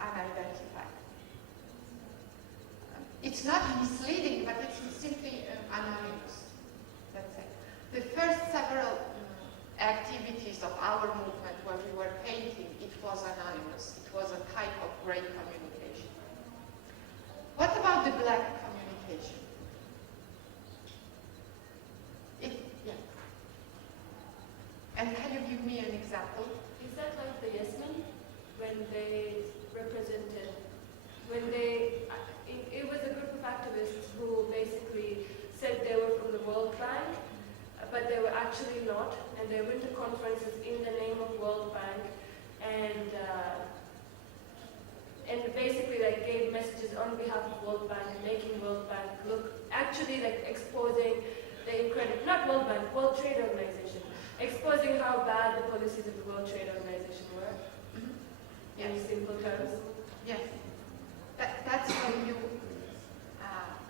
unidentified. It's not misleading, but it's simply anonymous. That's it. The first several activities of our movement where we were painting, it was anonymous. It was a type of gray communication. What about the black communication? Yeah. And can you give me an example? Is that like the Yes Men? When they represented, it was a group of activists who basically said they were from the World Bank, but they were actually not, and they went to conferences in the name of World Bank, and basically like gave messages on behalf of World Bank and making World Bank look, actually like exposing the incredible, not World Bank, World Trade Organization, exposing how bad the policies of the World Trade Organization were. Yes. In simple terms. Yes. That's when you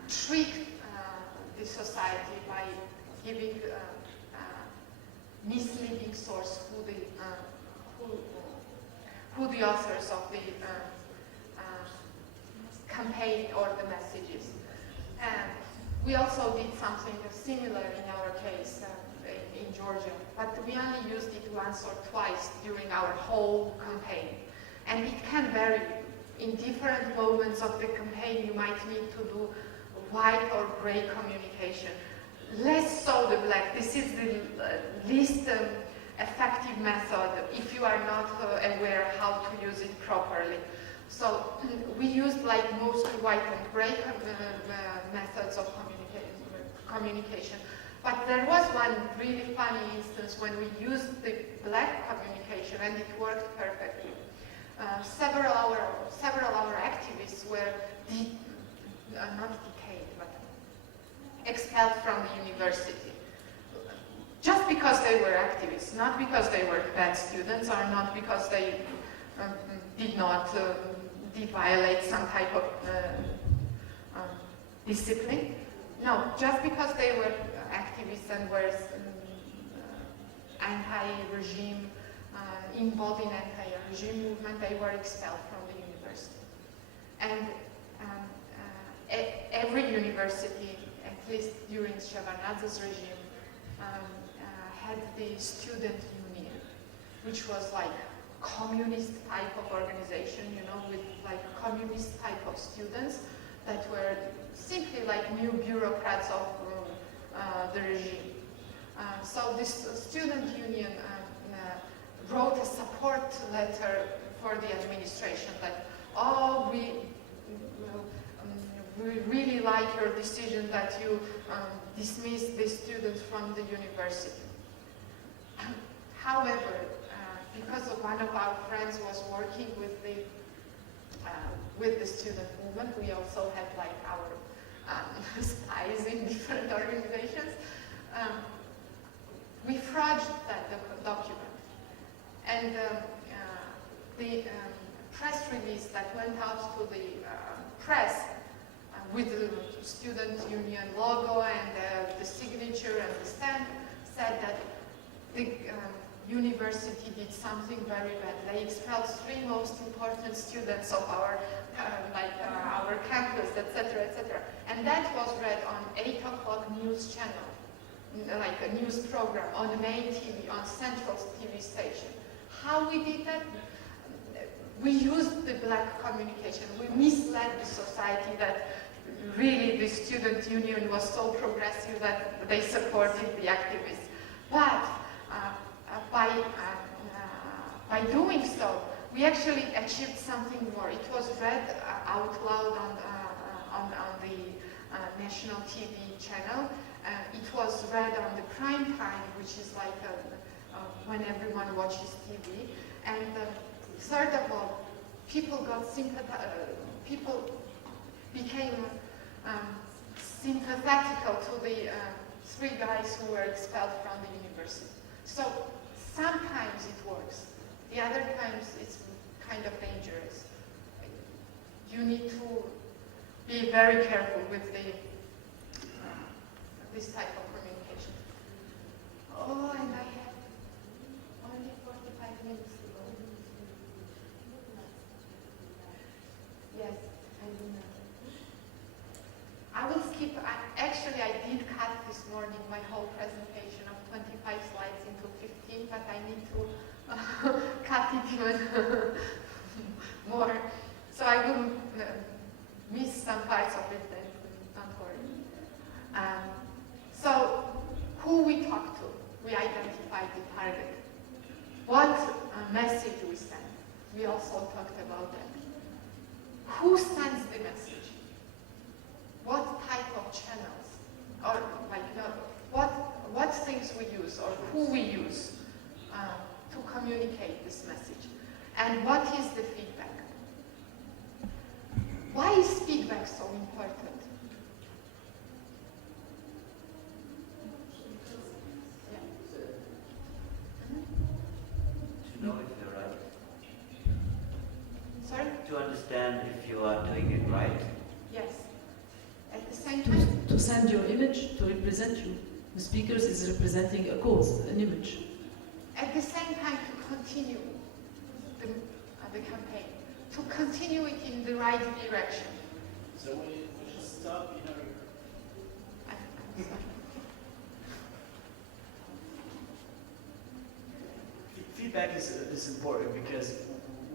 trick the society by giving misleading source who the authors of the campaign or the messages. And we also did something similar in our case in Georgia, but we only used it once or twice during our whole campaign. And it can vary. In different moments of the campaign, you might need to do white or gray communication. Less so the black. This is the least effective method if you are not aware how to use it properly. So we used like mostly white and gray methods of communication. But there was one really funny instance when we used the black communication and it worked perfectly. Several our activists were not detained, but expelled from the university. Just because they were activists, not because they were bad students or not because they did not violate some type of discipline. No, just because they were activists and were anti-regime, involved in anti-regime movement, they were expelled from the university. And every university, at least during Shevardnadze's regime, had the student union, which was like communist type of organization, with like communist type of students that were simply like new bureaucrats of the regime. So this student union wrote a support letter for the administration that, oh, we really like your decision that you dismissed the students from the university. However, because one of our friends was working with the student movement. We also had like our spies in different organizations. We forged that document, and the press release that went out to the press with the student union logo and the signature and the stamp said that the university did something very bad. They expelled 3 most important students of our our campus, etc., etc. And that was read on 8 o'clock news channel, like a news program on the main TV, on Central TV station. How we did that? We used the black communication. We misled the society that really the student union was so progressive that they supported the activists. But by doing so, we actually achieved something more. It was read out loud on the national TV channel. It was read on the prime time, which is like when everyone watches TV. And third of all, people became sympathetical to the 3 guys who were expelled from the university. So sometimes it works. The other times it's kind of dangerous. You need to be very careful with this type of communication. Oh, and I have only 45 minutes to go. Yes, I do know. I will skip. Actually, I did cut this morning my whole presentation of 25 slides into 15, but I need to cut it even more. So I will miss some parts of it, then don't worry. So who we talk to, we identified the target. What message we send, we also talked about that. Who sends the message? What type of channels? Or what things we use or who we use to communicate this message? And what is the feedback? Why is feedback so important? To know if you're right. Sorry? To understand if you are doing it right. Yes. At the same time? To send your image, to represent you. The speakers is representing a cause, an image. At the same time, to continue the campaign, to continue it in the right direction. So we should stop, I'm sorry. Feedback is important because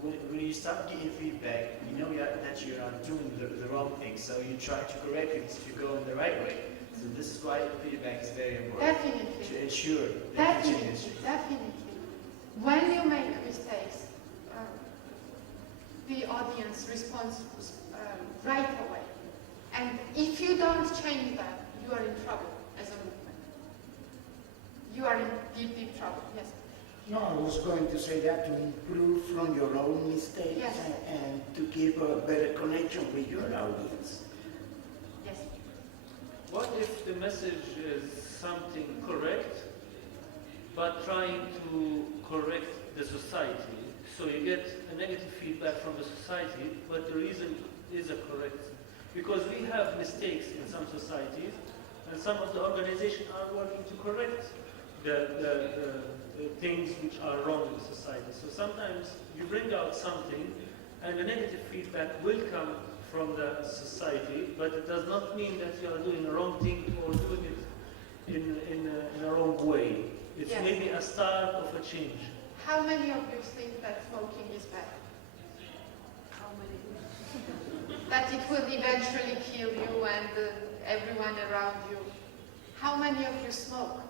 when you start getting feedback, you know that you're doing the wrong thing, so you try to correct it to go in the right way. So this is why feedback is very important. Definitely. To ensure that you change. Definitely. When you make mistakes, the audience responds right away. And if you don't change that, you are in trouble as a movement. You are in deep, deep trouble. Yes. No, I was going to say that to improve from your own mistakes Yes. and to keep a better connection with your audience. Yes. What if the message is something correct, but trying to correct the society? So you get a negative feedback from the society, but the reason is a correct. Because we have mistakes in some societies, and some of the organizations are working to correct the things which are wrong in the society. So sometimes you bring out something, and the negative feedback will come from the society, but it does not mean that you are doing a wrong thing or doing it in a wrong way. It's Yes. maybe a start of a change. How many of you think that smoking is bad? How many? That it will eventually kill you and everyone around you? How many of you smoke?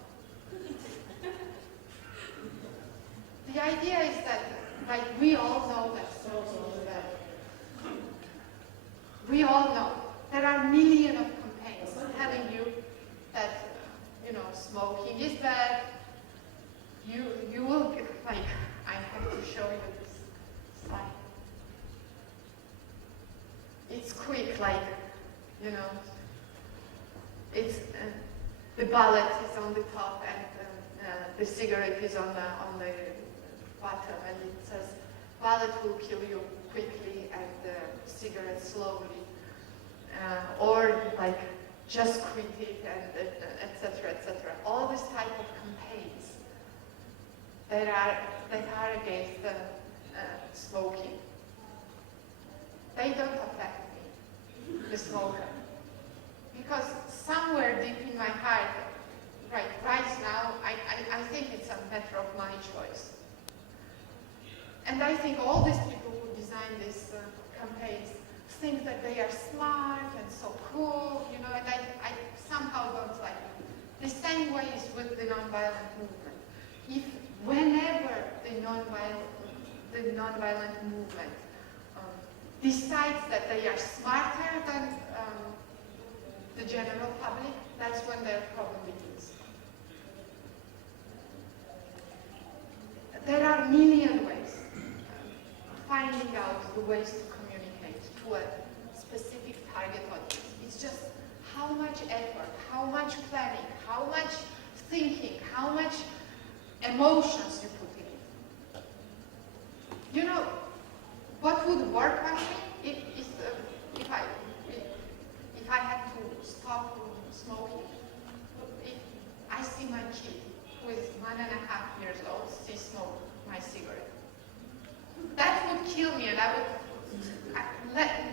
The idea is that, like, we all know that smoking is bad. We all know. There are millions of campaigns telling you that, smoking is bad. You will get, like, I have quick, like, you know, it's the bullet is on the top and the cigarette is on the bottom, and it says bullet will kill you quickly and cigarette slowly, or like just quit it, and etc. etc. All this type of campaigns that are against smoking. They don't affect me, the smoker, because somewhere deep in my heart, right now, I think it's a matter of my choice. And I think all these people who design these campaigns think that they are smart and so cool, you know, and I somehow don't like it. The same way is with the nonviolent movement. If whenever the nonviolent movement decides that they are smarter than the general public, that's when their problem begins. There are a million ways finding out the ways to communicate to a specific target audience. It's just how much effort, how much planning, how much thinking, how much emotions you put in it. You know, what would work on me if I had to stop smoking? If I see my kid, who is 1.5 years old, she smoked my cigarette. That would kill me, and I would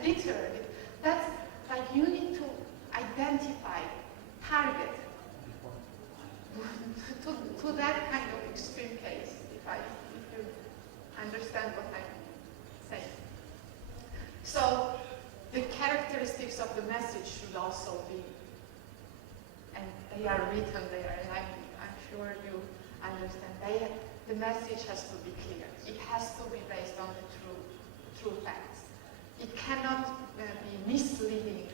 literally. That's like you need to identify, target to that kind of extreme case. If you understand what I'm saying. So the characteristics of the message should also be, and they are written there, and I'm sure you understand. The message has to be clear. It has to be based on the true facts. It cannot be misleading.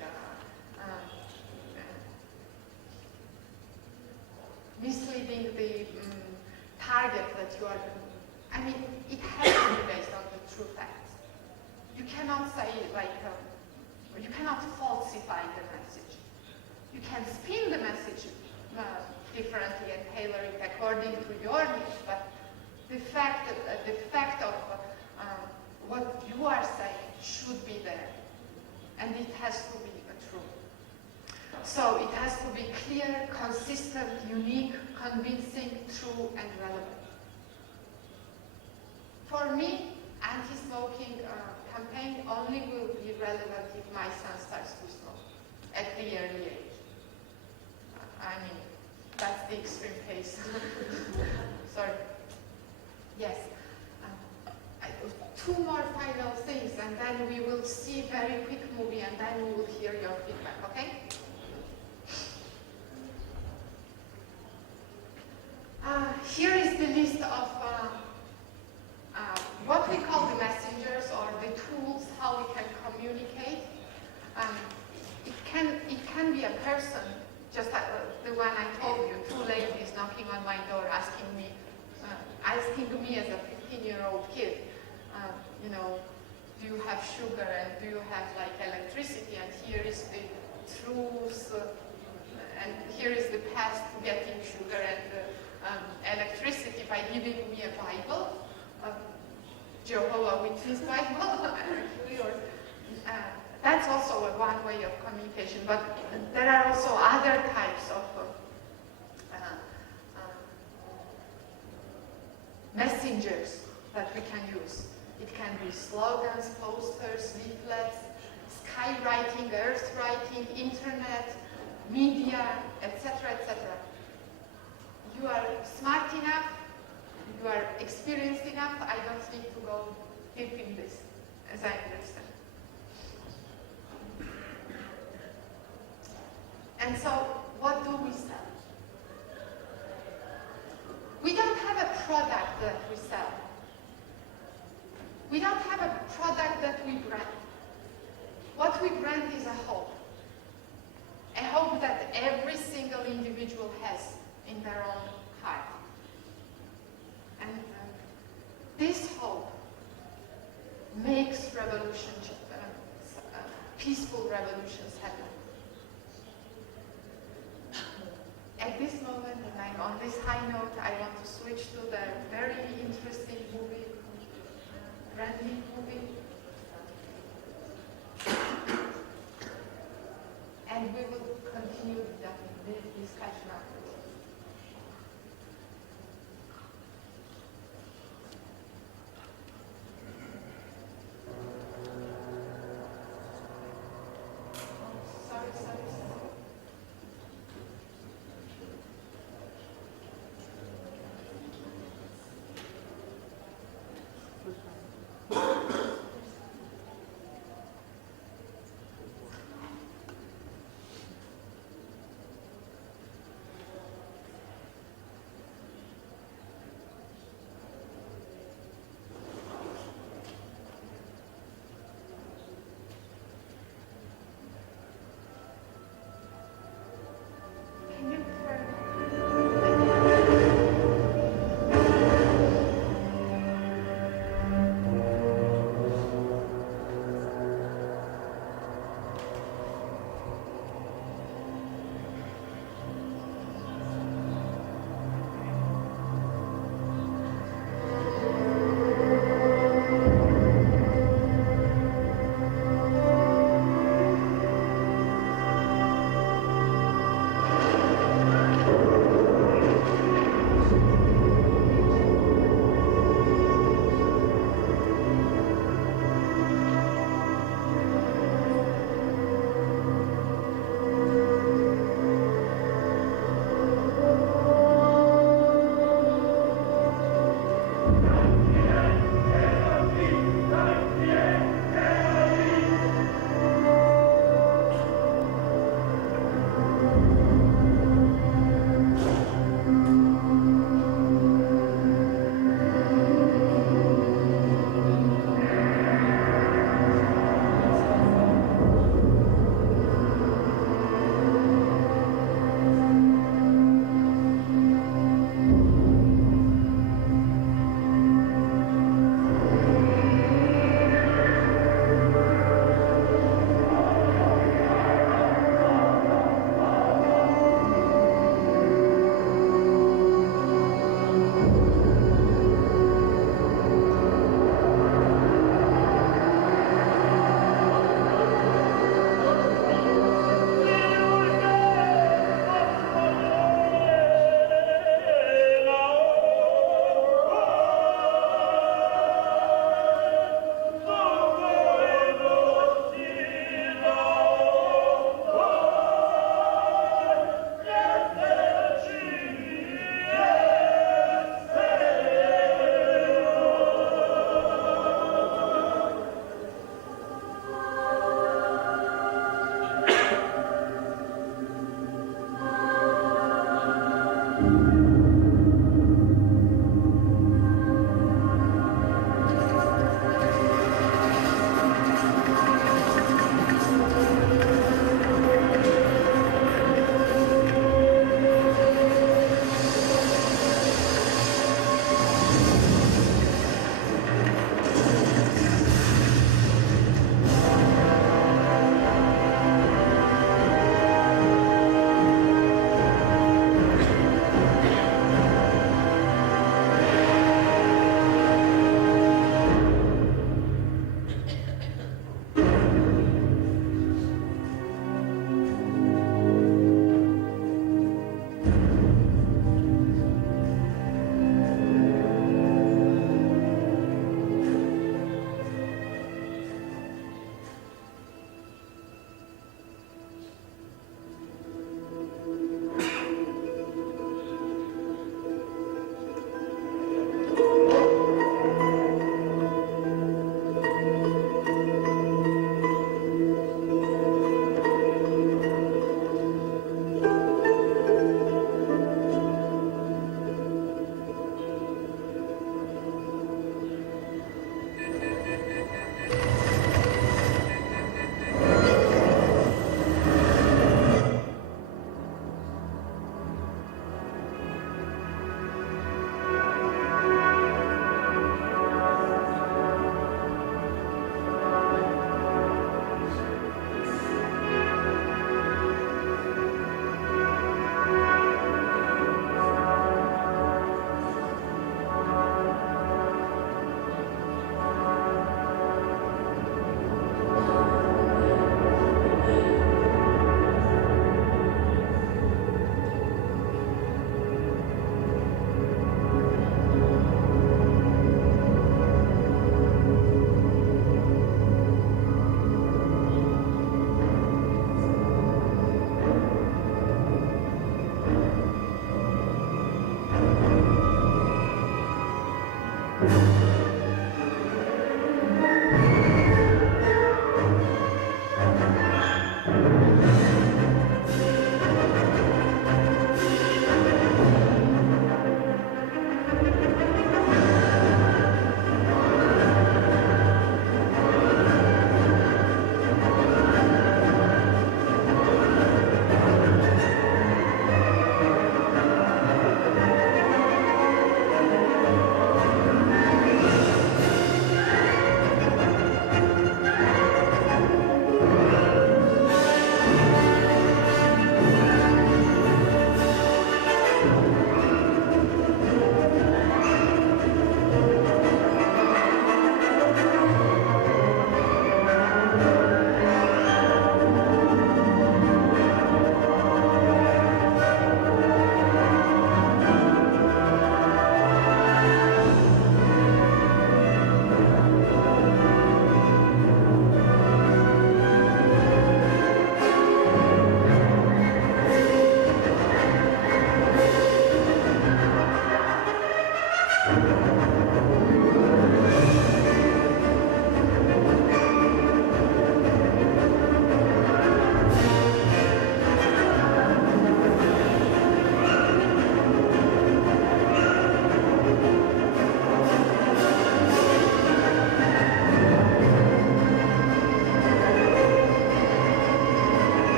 Misleading the target that you are. I mean, it has to be based on the true facts. You cannot say you cannot falsify the message. You can spin the message differently and tailor it according to your needs, but the fact of what you are saying should be there, and it has to be true. So it has to be clear, consistent, unique, convincing, true, and relevant. For me, anti-smoking campaign only will be relevant if my son starts to smoke at the early age. I mean, that's the extreme case. Sorry. Yes. Two more final things, and then we will see a very quick movie, and then we will hear your feedback, okay? Here is the list of what we call the messengers, or the tools how we can communicate. It can be a person, just like the one I told you, two ladies knocking on my door asking me as a 15-year-old kid, you know, do you have sugar and do you have like electricity, and here is the truth, and here is the path to getting sugar and electricity by giving me a Bible, Jehovah Witness Bible, actually, or that's also one way of communication. But there are also other types of messengers that we can use. It can be slogans, posters, leaflets, skywriting, earth writing, internet, media, etc., etc. You are smart enough, you are experienced enough, I don't need to go deep in this, as I understand. And so, what do we sell? We don't have a product that we sell. We don't have a product that we brand. What we brand is a hope. A hope that every single individual has in their own heart. And this hope makes revolution peaceful revolutions happen. At this moment, and I'm on this high note, I want to switch to the very interesting movie, Bradley movie. And we will continue the discussion afterwards. Sorry.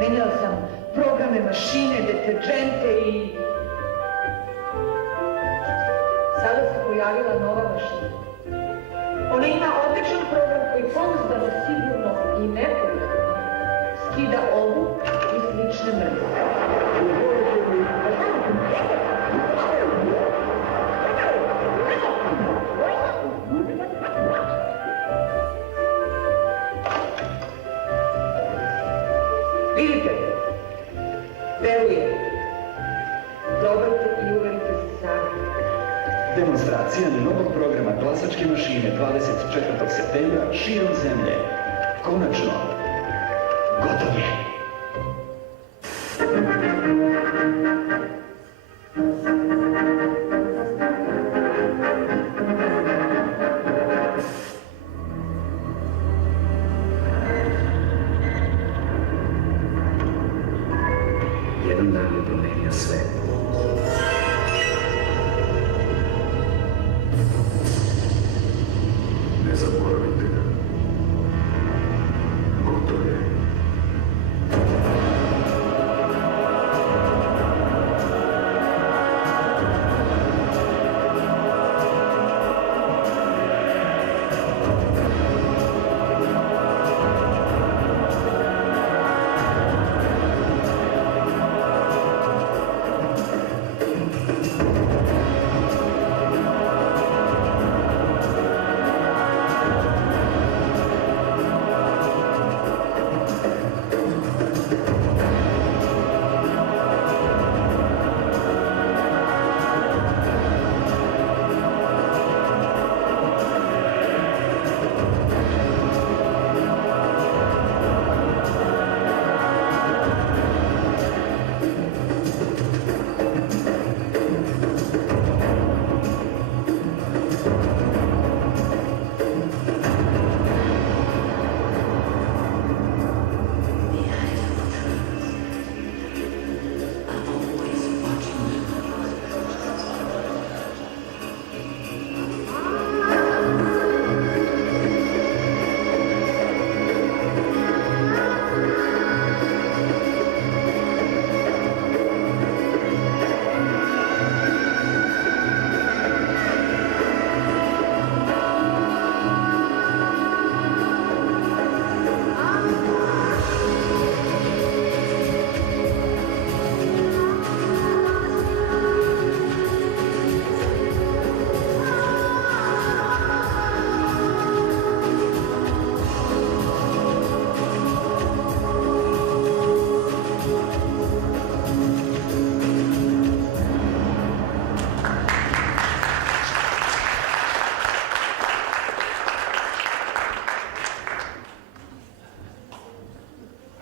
Menjala sam programe, mašine, deterđente i... Sada se pojavila nova mašina. Ona ima odličan program koji pouzdano, sigurno i nepovratno skida obuk i slične mrlje. Vidite, verujem, probajte i uverite se sami. Demonstracija novog programa glasačke mašine 24. septembra širom zemlje. Konačno, gotov je. Jedan dan je promenio sve. Ne zaboravite ga. Gotov je.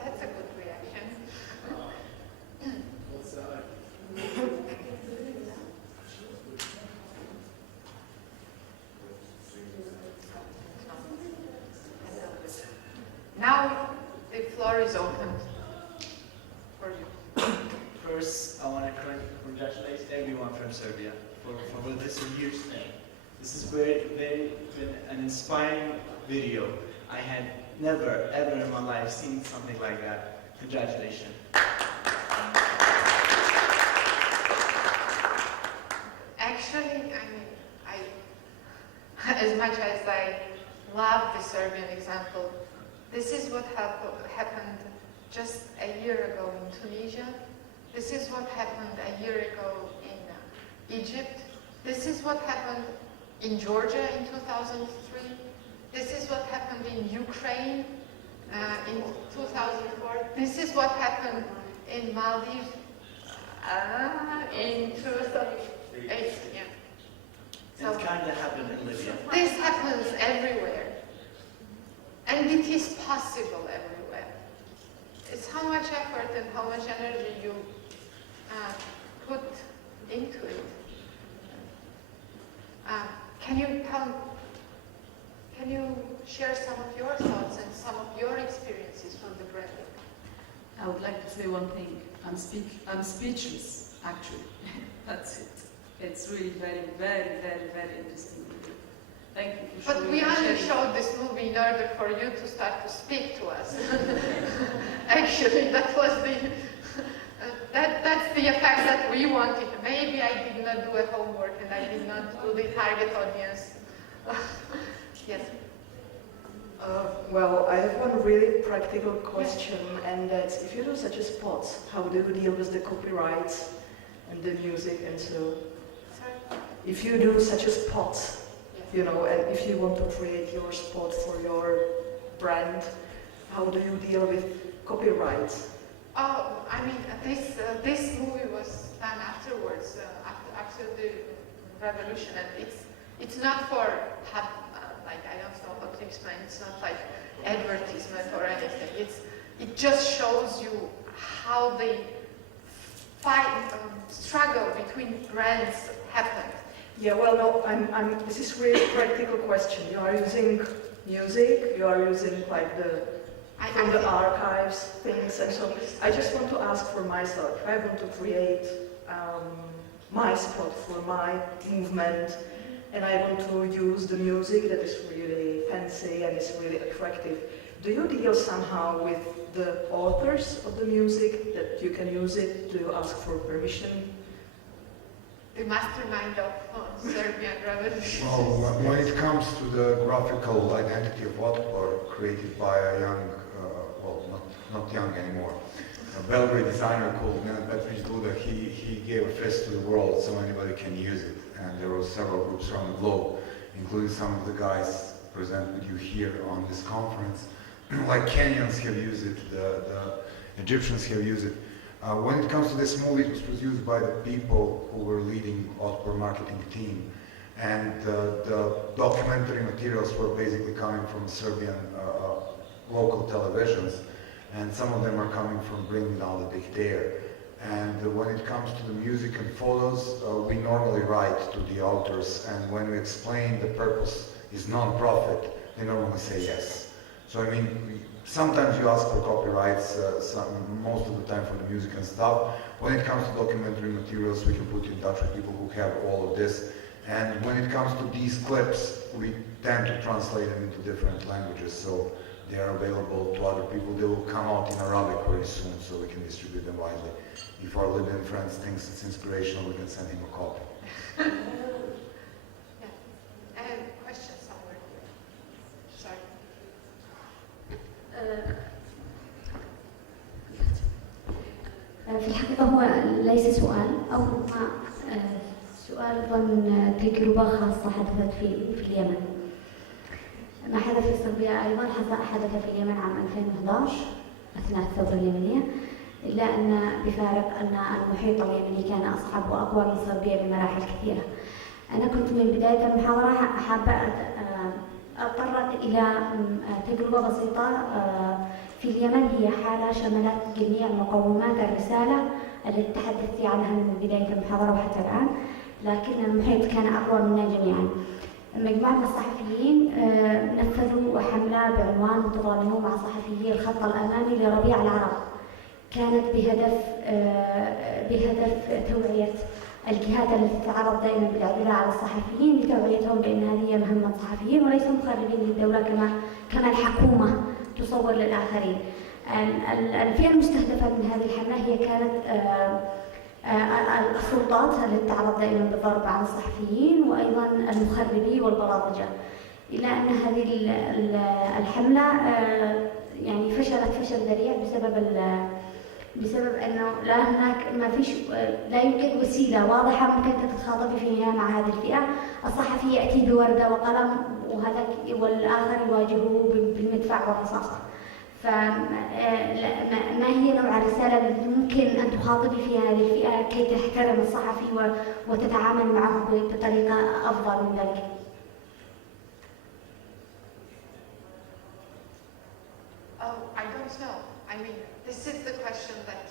That's a good reaction. Now the floor is open for you. First, I want to congratulate everyone from Serbia for this huge thing. This is been an inspiring video. I had never, ever in my life seen something like that. Congratulations. Actually, as much as I love the Serbian example, this is what happened just a year ago in Tunisia. This is what happened a year ago in Egypt. This is what happened in Georgia in 2003. This is what happened in Ukraine in 2004. This is what happened in Maldives in 2008. Yeah. So it kind of happened in Libya. this happens everywhere. And it is possible everywhere. It's how much effort and how much energy you put into it. Can you share some of your thoughts and some of your experiences from the breathwork? I would like to say one thing. I'm speechless, actually. That's it. It's really very, very, very, very interesting. Thank you. But we only showed this movie in order for you to start to speak to us. Actually, that was that's the effect that we wanted. Maybe I did not do a homework and I did not do the target audience. Yes. Well, I have one really practical question, and that's if you do such a spots, how do you deal with the copyrights and the music and so? Sorry? If you do such a spots, you know, and if you want to create your spot for your brand, how do you deal with copyrights? Oh, I mean, this movie was done afterwards, after the revolution, and it's not for like, I don't know how to explain. It's not like advertisement or anything. It just shows you how the struggle between brands happened. Yeah, well, no, this is really a practical question. You are using music, you are using like from the archives things, and so I just want to ask for myself, if I want to create my spot for my movement, and I want to use the music that is really fancy and is really attractive, do you deal somehow with the authors of the music that you can use it? Do you ask for permission? The mastermind of Serbian revolution. Well, when it comes to the graphical identity of Otpor, created by a young, not young anymore, a Belgrade designer called Nenad Petrović Duda, he gave a fest to the world so anybody can use it. And there were several groups around the globe, including some of the guys present with you here on this conference. Like Kenyans have used it, the Egyptians have used it. When it comes to this movie, it was used by the people who were leading Otpor marketing team. And the documentary materials were basically coming from Serbian local televisions. And some of them are coming from Bring Down the Dictator. And when it comes to the music and photos, we normally write to the authors, and when we explain the purpose is non-profit, they normally say yes. So I mean, sometimes you ask for copyrights, most of the time for the music and stuff. When it comes to documentary materials, we can put you in touch with people who have all of this. And when it comes to these clips, we tend to translate them into different languages, so they are available to other people. They will come out in Arabic very soon, so we can distribute them widely. If our Libyan friends thinks it's inspirational, we can send him a copy. Question somewhere here. Sorry. في الحقيقة هو ليس سؤال أو ما سؤال ضمن تجربة خاصة حدثت في اليمن. ما حدث في صربيا أيضا حدث في اليمن عام 2011 أثناء الثورة اليمنية، إلا أن بفارق أن المحيط اليمني كان أصعب وأقوى من صربيا بمراحل كثيرة. أنا كنت من بداية المحاضرة حابة أتطرق إلى تجربة بسيطة في اليمن، هي حالة شملت جميع مقومات الرسالة التي تحدثت عنها من بداية المحاضرة وحتى الآن، لكن المحيط كان أقوى منا جميعا. مجموعة من الصحفيين نفذوا حملة بعنوان متضامنون مع صحفيي الخط الأمامي لربيع العرب، كانت بهدف توعية الجهات التي تتعرض دائما بالاعتداء على الصحفيين، لتوعيتهم بأن هذه مهمة الصحفيين وليسوا مخربين للدولة كما الحكومة تصور للآخرين. الفئة المستهدفة من هذه الحملة هي كانت السلطات التي تتعرض دائما بالضرب على الصحفيين، وأيضا المخربي والبلاطجة. إلى أن هذه الحملة يعني فشلت فشل ذريع بسبب أنه لا يوجد وسيلة واضحة ممكن تتخاطبي فيها مع هذه الفئة. الصحفي يأتي بوردة وقلم والآخر يواجهه بالمدفع والرصاصة. فما هي نوع الرسالة التي ممكن أن تخاطبي فيها هذه الفئة كي تحترم الصحفي وتتعامل معه بطريقة أفضل من ذلك؟ Oh, I don't know. I mean, this is the question that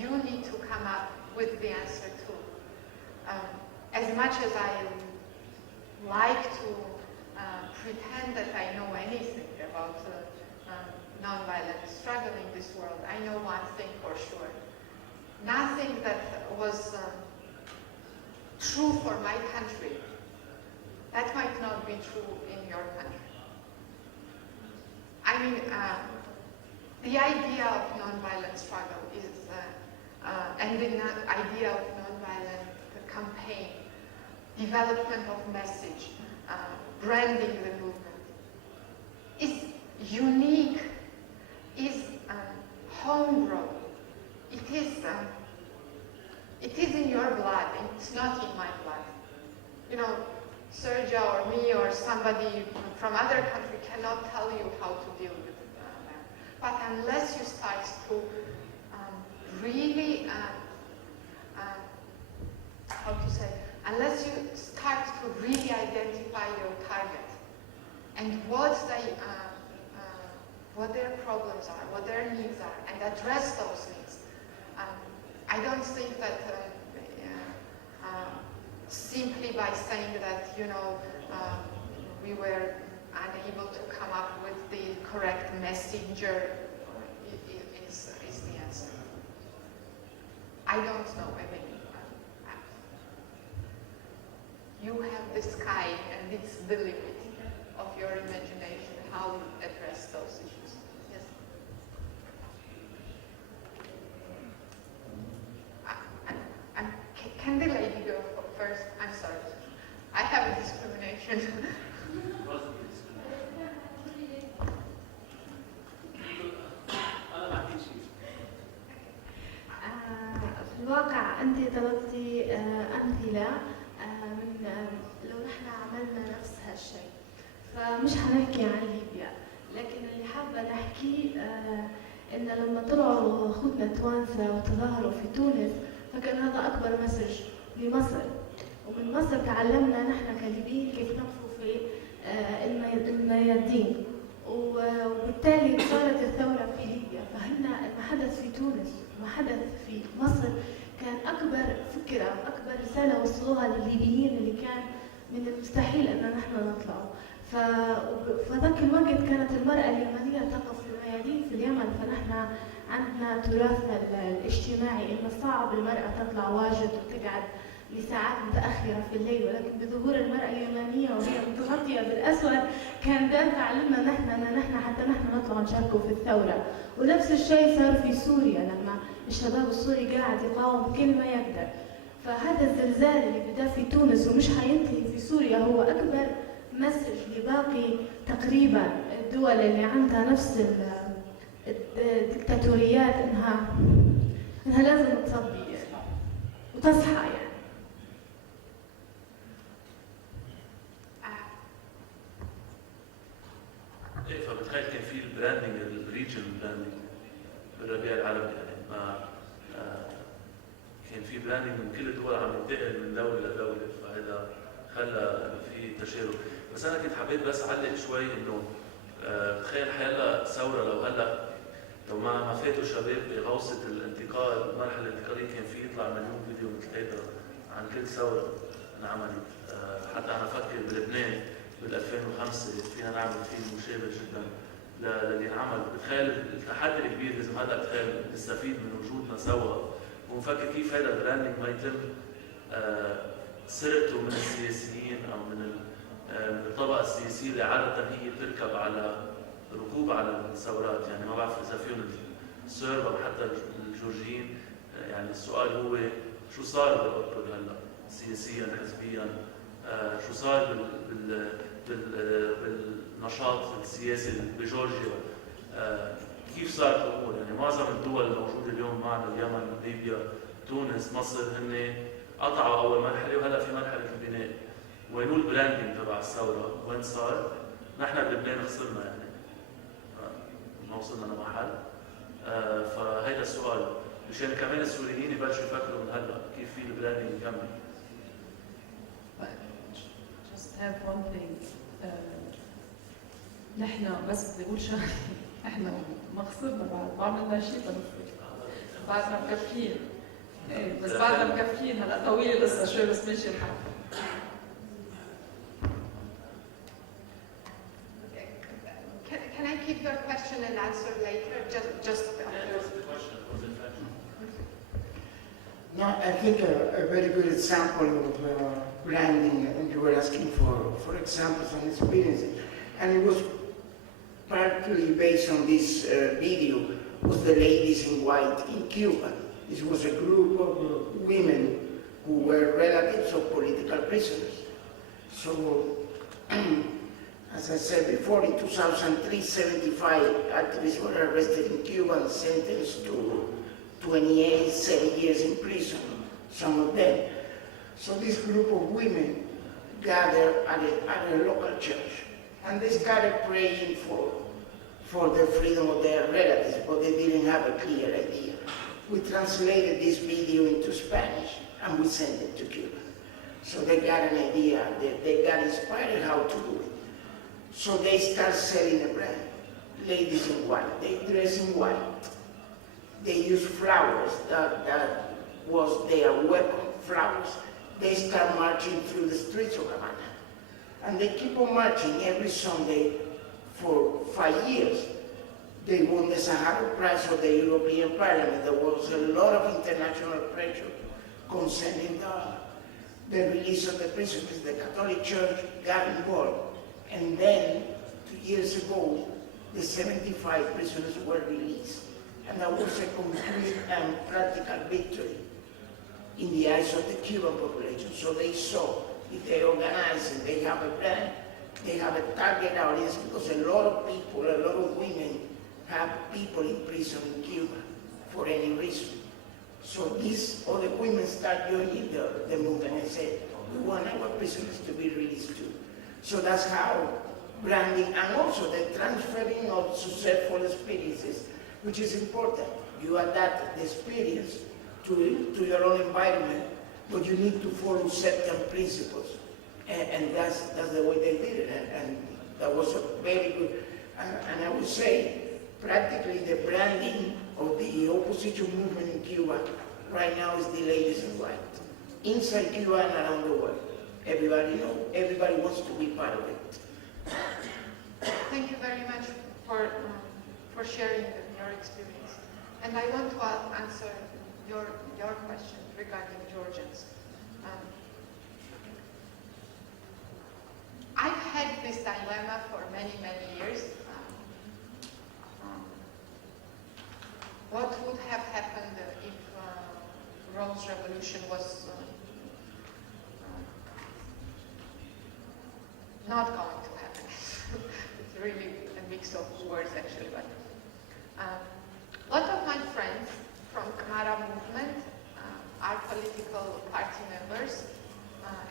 you need to come up with the answer to. As much as I like to pretend that I know anything about nonviolent struggle in this world, I know one thing for sure. Nothing that was true for my country That might not be true in your country. I mean, the idea of nonviolent struggle is, and the idea of nonviolent campaign, development of message, branding the movement, is unique, is homegrown. It is in your blood, it's not in my blood. You know, Sergio or me or somebody from other country cannot tell you how to deal with that. But unless you start to really, unless you start to really identify your target and what their problems are, what their needs are, and address those needs. I don't think that simply by saying that, you know, we were unable to come up with the correct messenger is the answer. I don't know. I mean, you have the sky and it's the limit of your imagination, how you address those issues. Yes? Can the lady go first? I'm sorry. I have a discrimination. في الواقع أنت طلبتي أمثلة من لو نحن عملنا نفس هالشيء، فمش حنحكي عن ليبيا، لكن اللي حابة نحكي إن لما طلعوا أخوتنا التوانسة وتظاهروا في تونس فكان هذا أكبر مسج لمصر، ومن مصر تعلمنا نحن كليبيين كيف نقفوا في الميادين، وبالتالي صارت الثورة في ليبيا. فهنا ما حدث في تونس وما حدث في مصر كان أكبر فكرة وأكبر رسالة وصلوها للليبيين اللي كان من المستحيل أن نحن نطلعوا. فذاك الوقت كانت المرأة اليمنية تقف في الميادين في اليمن، فنحن عندنا تراثنا الاجتماعي إنه صعب المرأة تطلع واجد وتقعد لساعات متأخرة في الليل، ولكن بظهور المرأة اليمنية وهي متغطية بالأسود كان ده تعلمنا نحن حتى نحن نطلع نشاركوا في الثورة. ونفس الشيء صار في سوريا لما الشباب السوري قاعد يقاوم كل ما يقدر. فهذا الزلزال اللي بدا في تونس ومش حينتهي في سوريا هو أكبر مسج لباقي تقريبا الدول اللي عندها نفس الدكتاتوريات إنها لازم تصبي وتصحى يعني. ايه فبتخيل كان في البراندنج الريجن براندنج بالربيع العربي، يعني ما كان في براندنج من كل الدول عم ينتقل من دوله لدوله، فهذا خلى في تشابه. بس انا كنت حبيت بس اعلق شوي انه تخيل حيلا ثوره لو ما فاتوا شباب بغوصه الانتقال، المرحله الانتقاليه كان في يطلع مليون فيديو مثل هيدا عن كل ثوره انعملت. حتى انا فكر بلبنان بال 2005 فينا نعمل فيلم مشابه جدا للي انعمل. بتخيل التحدي الكبير لازم هلا بتخيل نستفيد من وجودنا سوا ونفكر كيف هذا البراندنج ما يتم سرقته من السياسيين او من الطبقه السياسيه اللي عاده هي بتركب على ركوب على الثورات. يعني ما بعرف اذا فيهم السورب او حتى الجورجيين، يعني السؤال هو شو صار بالقطر هلا سياسيا حزبيا، شو صار بالنشاط السياسي بجورجيا، كيف صارت الامور. يعني معظم الدول الموجوده اليوم معنا، اليمن، ليبيا، تونس، مصر، هن قطعوا اول مرحله وهلا في مرحله البناء. وينو البراندنج تبع الثوره؟ وين صار؟ نحن بلبنان خسرنا، يعني ما وصلنا لمحل. فهيدا السؤال مشان كمان السوريين يبلشوا يفكروا من هلا كيف في البراندنج يكمل. Just have one thing. نحن بس بدي اقول شغله، احنا ما خسرنا ما عملنا شيء بنفسك، بعدنا مكفيين. ايه بس بعدنا مكفيين. هلا طويله القصه شوي بس ماشي الحال. Can I keep your question and answer later? Just the question. No, I think a very good example of branding, and you were asking for examples and experiences, and it was partly based on this video, was the Ladies in White in Cuba. This was a group of women who were relatives of political prisoners. So, as I said before, in 2003, 75 activists were arrested in Cuba and sentenced to 28, 7 years in prison, some of them. So this group of women gathered at a local church, and they started praying for the freedom of their relatives, but they didn't have a clear idea. We translated this video into Spanish, and we sent it to Cuba. So they got an idea, they got inspired how to do it. So they start selling a brand, Ladies in White. They dress in white. They use flowers, that was their weapon, flowers. They start marching through the streets of Havana. And they keep on marching every Sunday for 5 years. They won the Sahara Prize of the European Parliament. There was a lot of international pressure concerning the release of the prisoners. The Catholic Church got involved. And then, 2 years ago, the 75 prisoners were released. And that was a complete and practical victory in the eyes of the Cuban population. So they saw, if they organize and they have a plan, they have a target audience, because a lot of people, a lot of women have people in prison in Cuba for any reason. So these other women start joining the movement and say, we want our prisoners to be released too. So that's how branding, and also the transferring of successful experiences, which is important. You adapt the experience to your own environment, but you need to follow certain principles. And that's the way they did it. And that was a very good, and I would say, practically the branding of the opposition movement in Cuba right now is the Ladies in White. Inside Cuba and around the world. Everybody knows, everybody wants to be part of it. Thank you very much for sharing your experience. And I want to answer your question regarding Georgians. I've had this dilemma for many, many years. What would have happened if Rose Revolution was not going to happen? It's really a mix of words, actually. But a lot of my friends from Kamara movement are political party members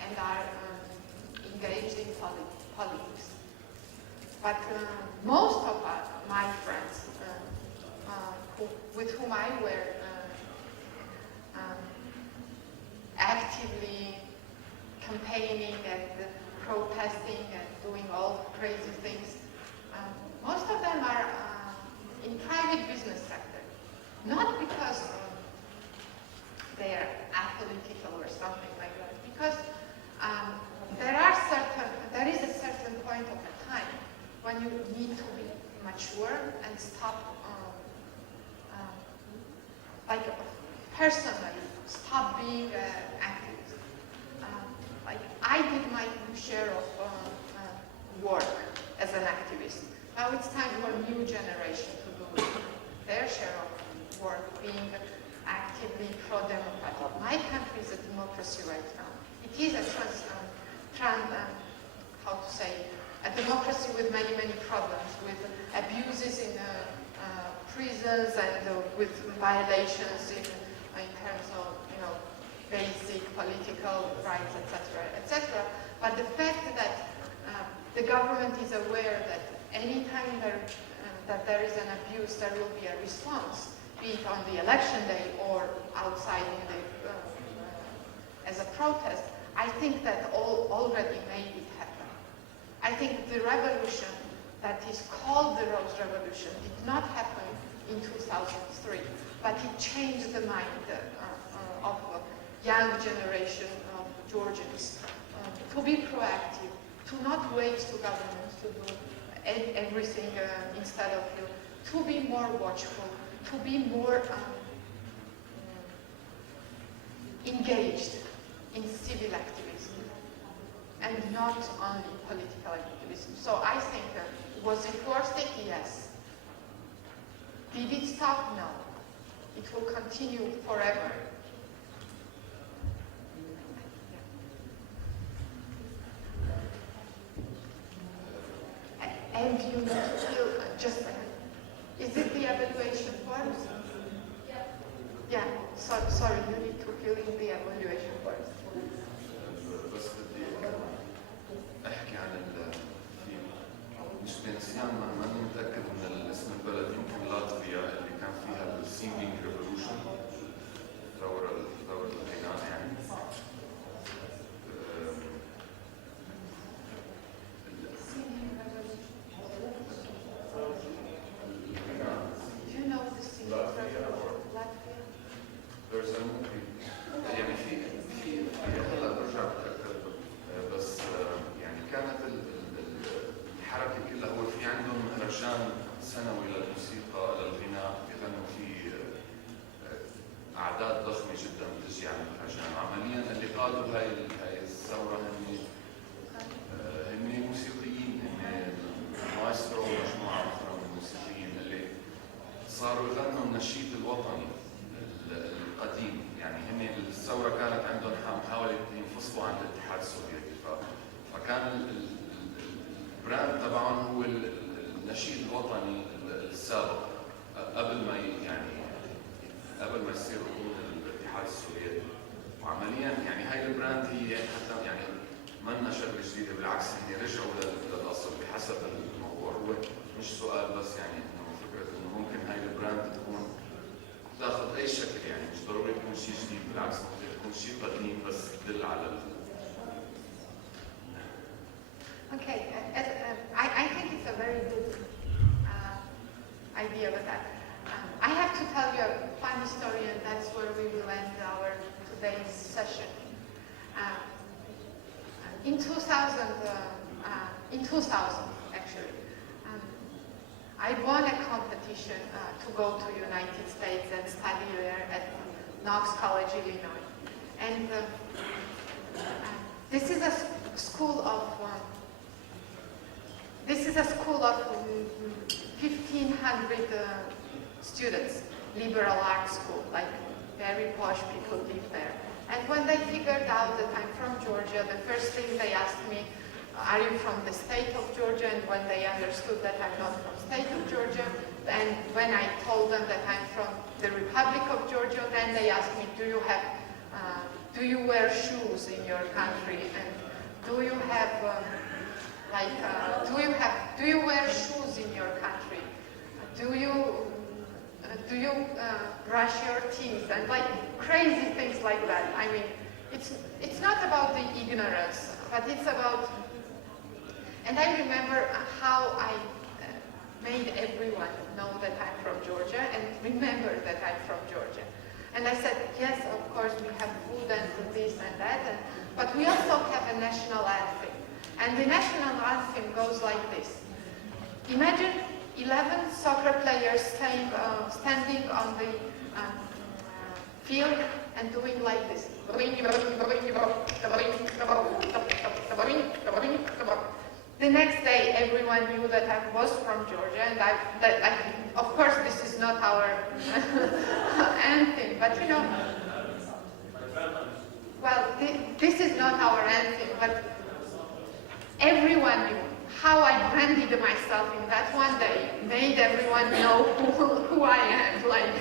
and are engaged in politics. But most of my friends with whom I were actively campaigning and protesting and doing all crazy things, most of them are in private business sector. Not because they are apolitical or something like that, because there is a certain point of time when you need to be mature and stop, like personally, stop being activist. Like I did my share of work as an activist. Now it's time for a new generation to do their share of work, being actively pro-democratic. My country is a democracy right now. It is a a democracy with many, many problems, with abuses in prisons and with violations in terms of, basic political rights, etc., etc. But the fact that the government is aware that any time that there is an abuse, there will be a response, be it on the election day or outside as a protest, I think that already made it happen. I think the revolution that is called the Rose Revolution did not happen in 2003, but it changed the mind of a young generation of Georgians to be proactive, to not wait to government to do everything instead of you, to be more watchful, to be more engaged in civil activism and not only political activism. So I think was it worth it? Yes. Did it stop? No. It will continue forever. And you need to feel, just a second. Is it the evaluation forms? Yeah. Yeah, sorry, you need to fill in the evaluation forms. بس بدي احكي عن الفيلم. مش بنسيان ماني متاكد من اسم البلد، يمكن لاتفيا اللي كان فيها السينجينج ريفولوشن، الثوره الغناء يعني. There's a movie يعني في هلا برجع بتاكد بس يعني كانت الحركه كلها هو في عندهم مهرجان سنوي للموسيقى للغناء بيغنوا فيه اعداد ضخمه جدا بتجي على المهرجان. عمليا اللي قادوا هاي الثوره هن موسيقيين، هن مايسترو ومجموعه اخرى من الموسيقيين اللي صاروا يغنوا النشيد الوطني القديم. يعني هم الثوره كانت عندهم محاوله ينفصلوا عن الاتحاد السوفيتي، فكان البراند تبعهم هو النشيد الوطني السابق قبل ما يصير ركون الاتحاد السوفيتي. وعمليا يعني هاي البراند هي حتى يعني ما شغله جديده، بالعكس هي رجعوا للاصل بحسب الموضوع. هو مش سؤال بس يعني انه فكره انه ممكن هاي البراند تكون تاخذ اي شكل، يعني مش ضروري يكون شيء جديد، بالعكس ممكن يكون شيء قديم بس يدل على Okay, I think it's a very good idea with that. I have to tell you a funny story, and that's where we will end our today's session. In 2000 actually, I won a competition to go to United States and study there at Knox College, Illinois. And this is a school of 1,500 students, liberal arts school, like very posh people live there. And when they figured out that I'm from Georgia, the first thing they asked me, are you from the state of Georgia? And when they understood that I'm not from the state of Georgia, and when I told them that I'm from the Republic of Georgia, then they asked me, do you wear shoes in your country? And do you wear shoes in your country? Do you brush your teeth? And like crazy things like that. I mean, it's not about the ignorance, but it's about. And I remember how I made everyone know that I'm from Georgia and remember that I'm from Georgia. And I said, yes, of course, we have food and this and that, but we also have a national anthem. And the national anthem goes like this. Imagine 11 soccer players standing on the field and doing like this. The next day, everyone knew that I was from Georgia, and of course, this is not our anthem, but you know, well, this is not our anthem, but everyone knew how I branded myself in that one day, made everyone know who I am, like,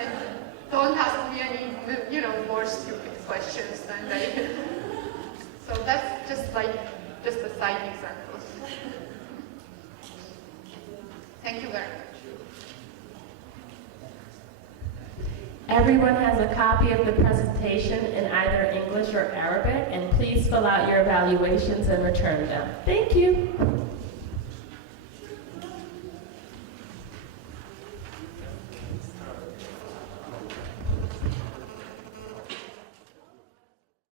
and don't ask me any, more stupid questions than they. So that's just a side example. Thank you very much. Everyone has a copy of the presentation in either English or Arabic, and please fill out your evaluations and return them. Thank you.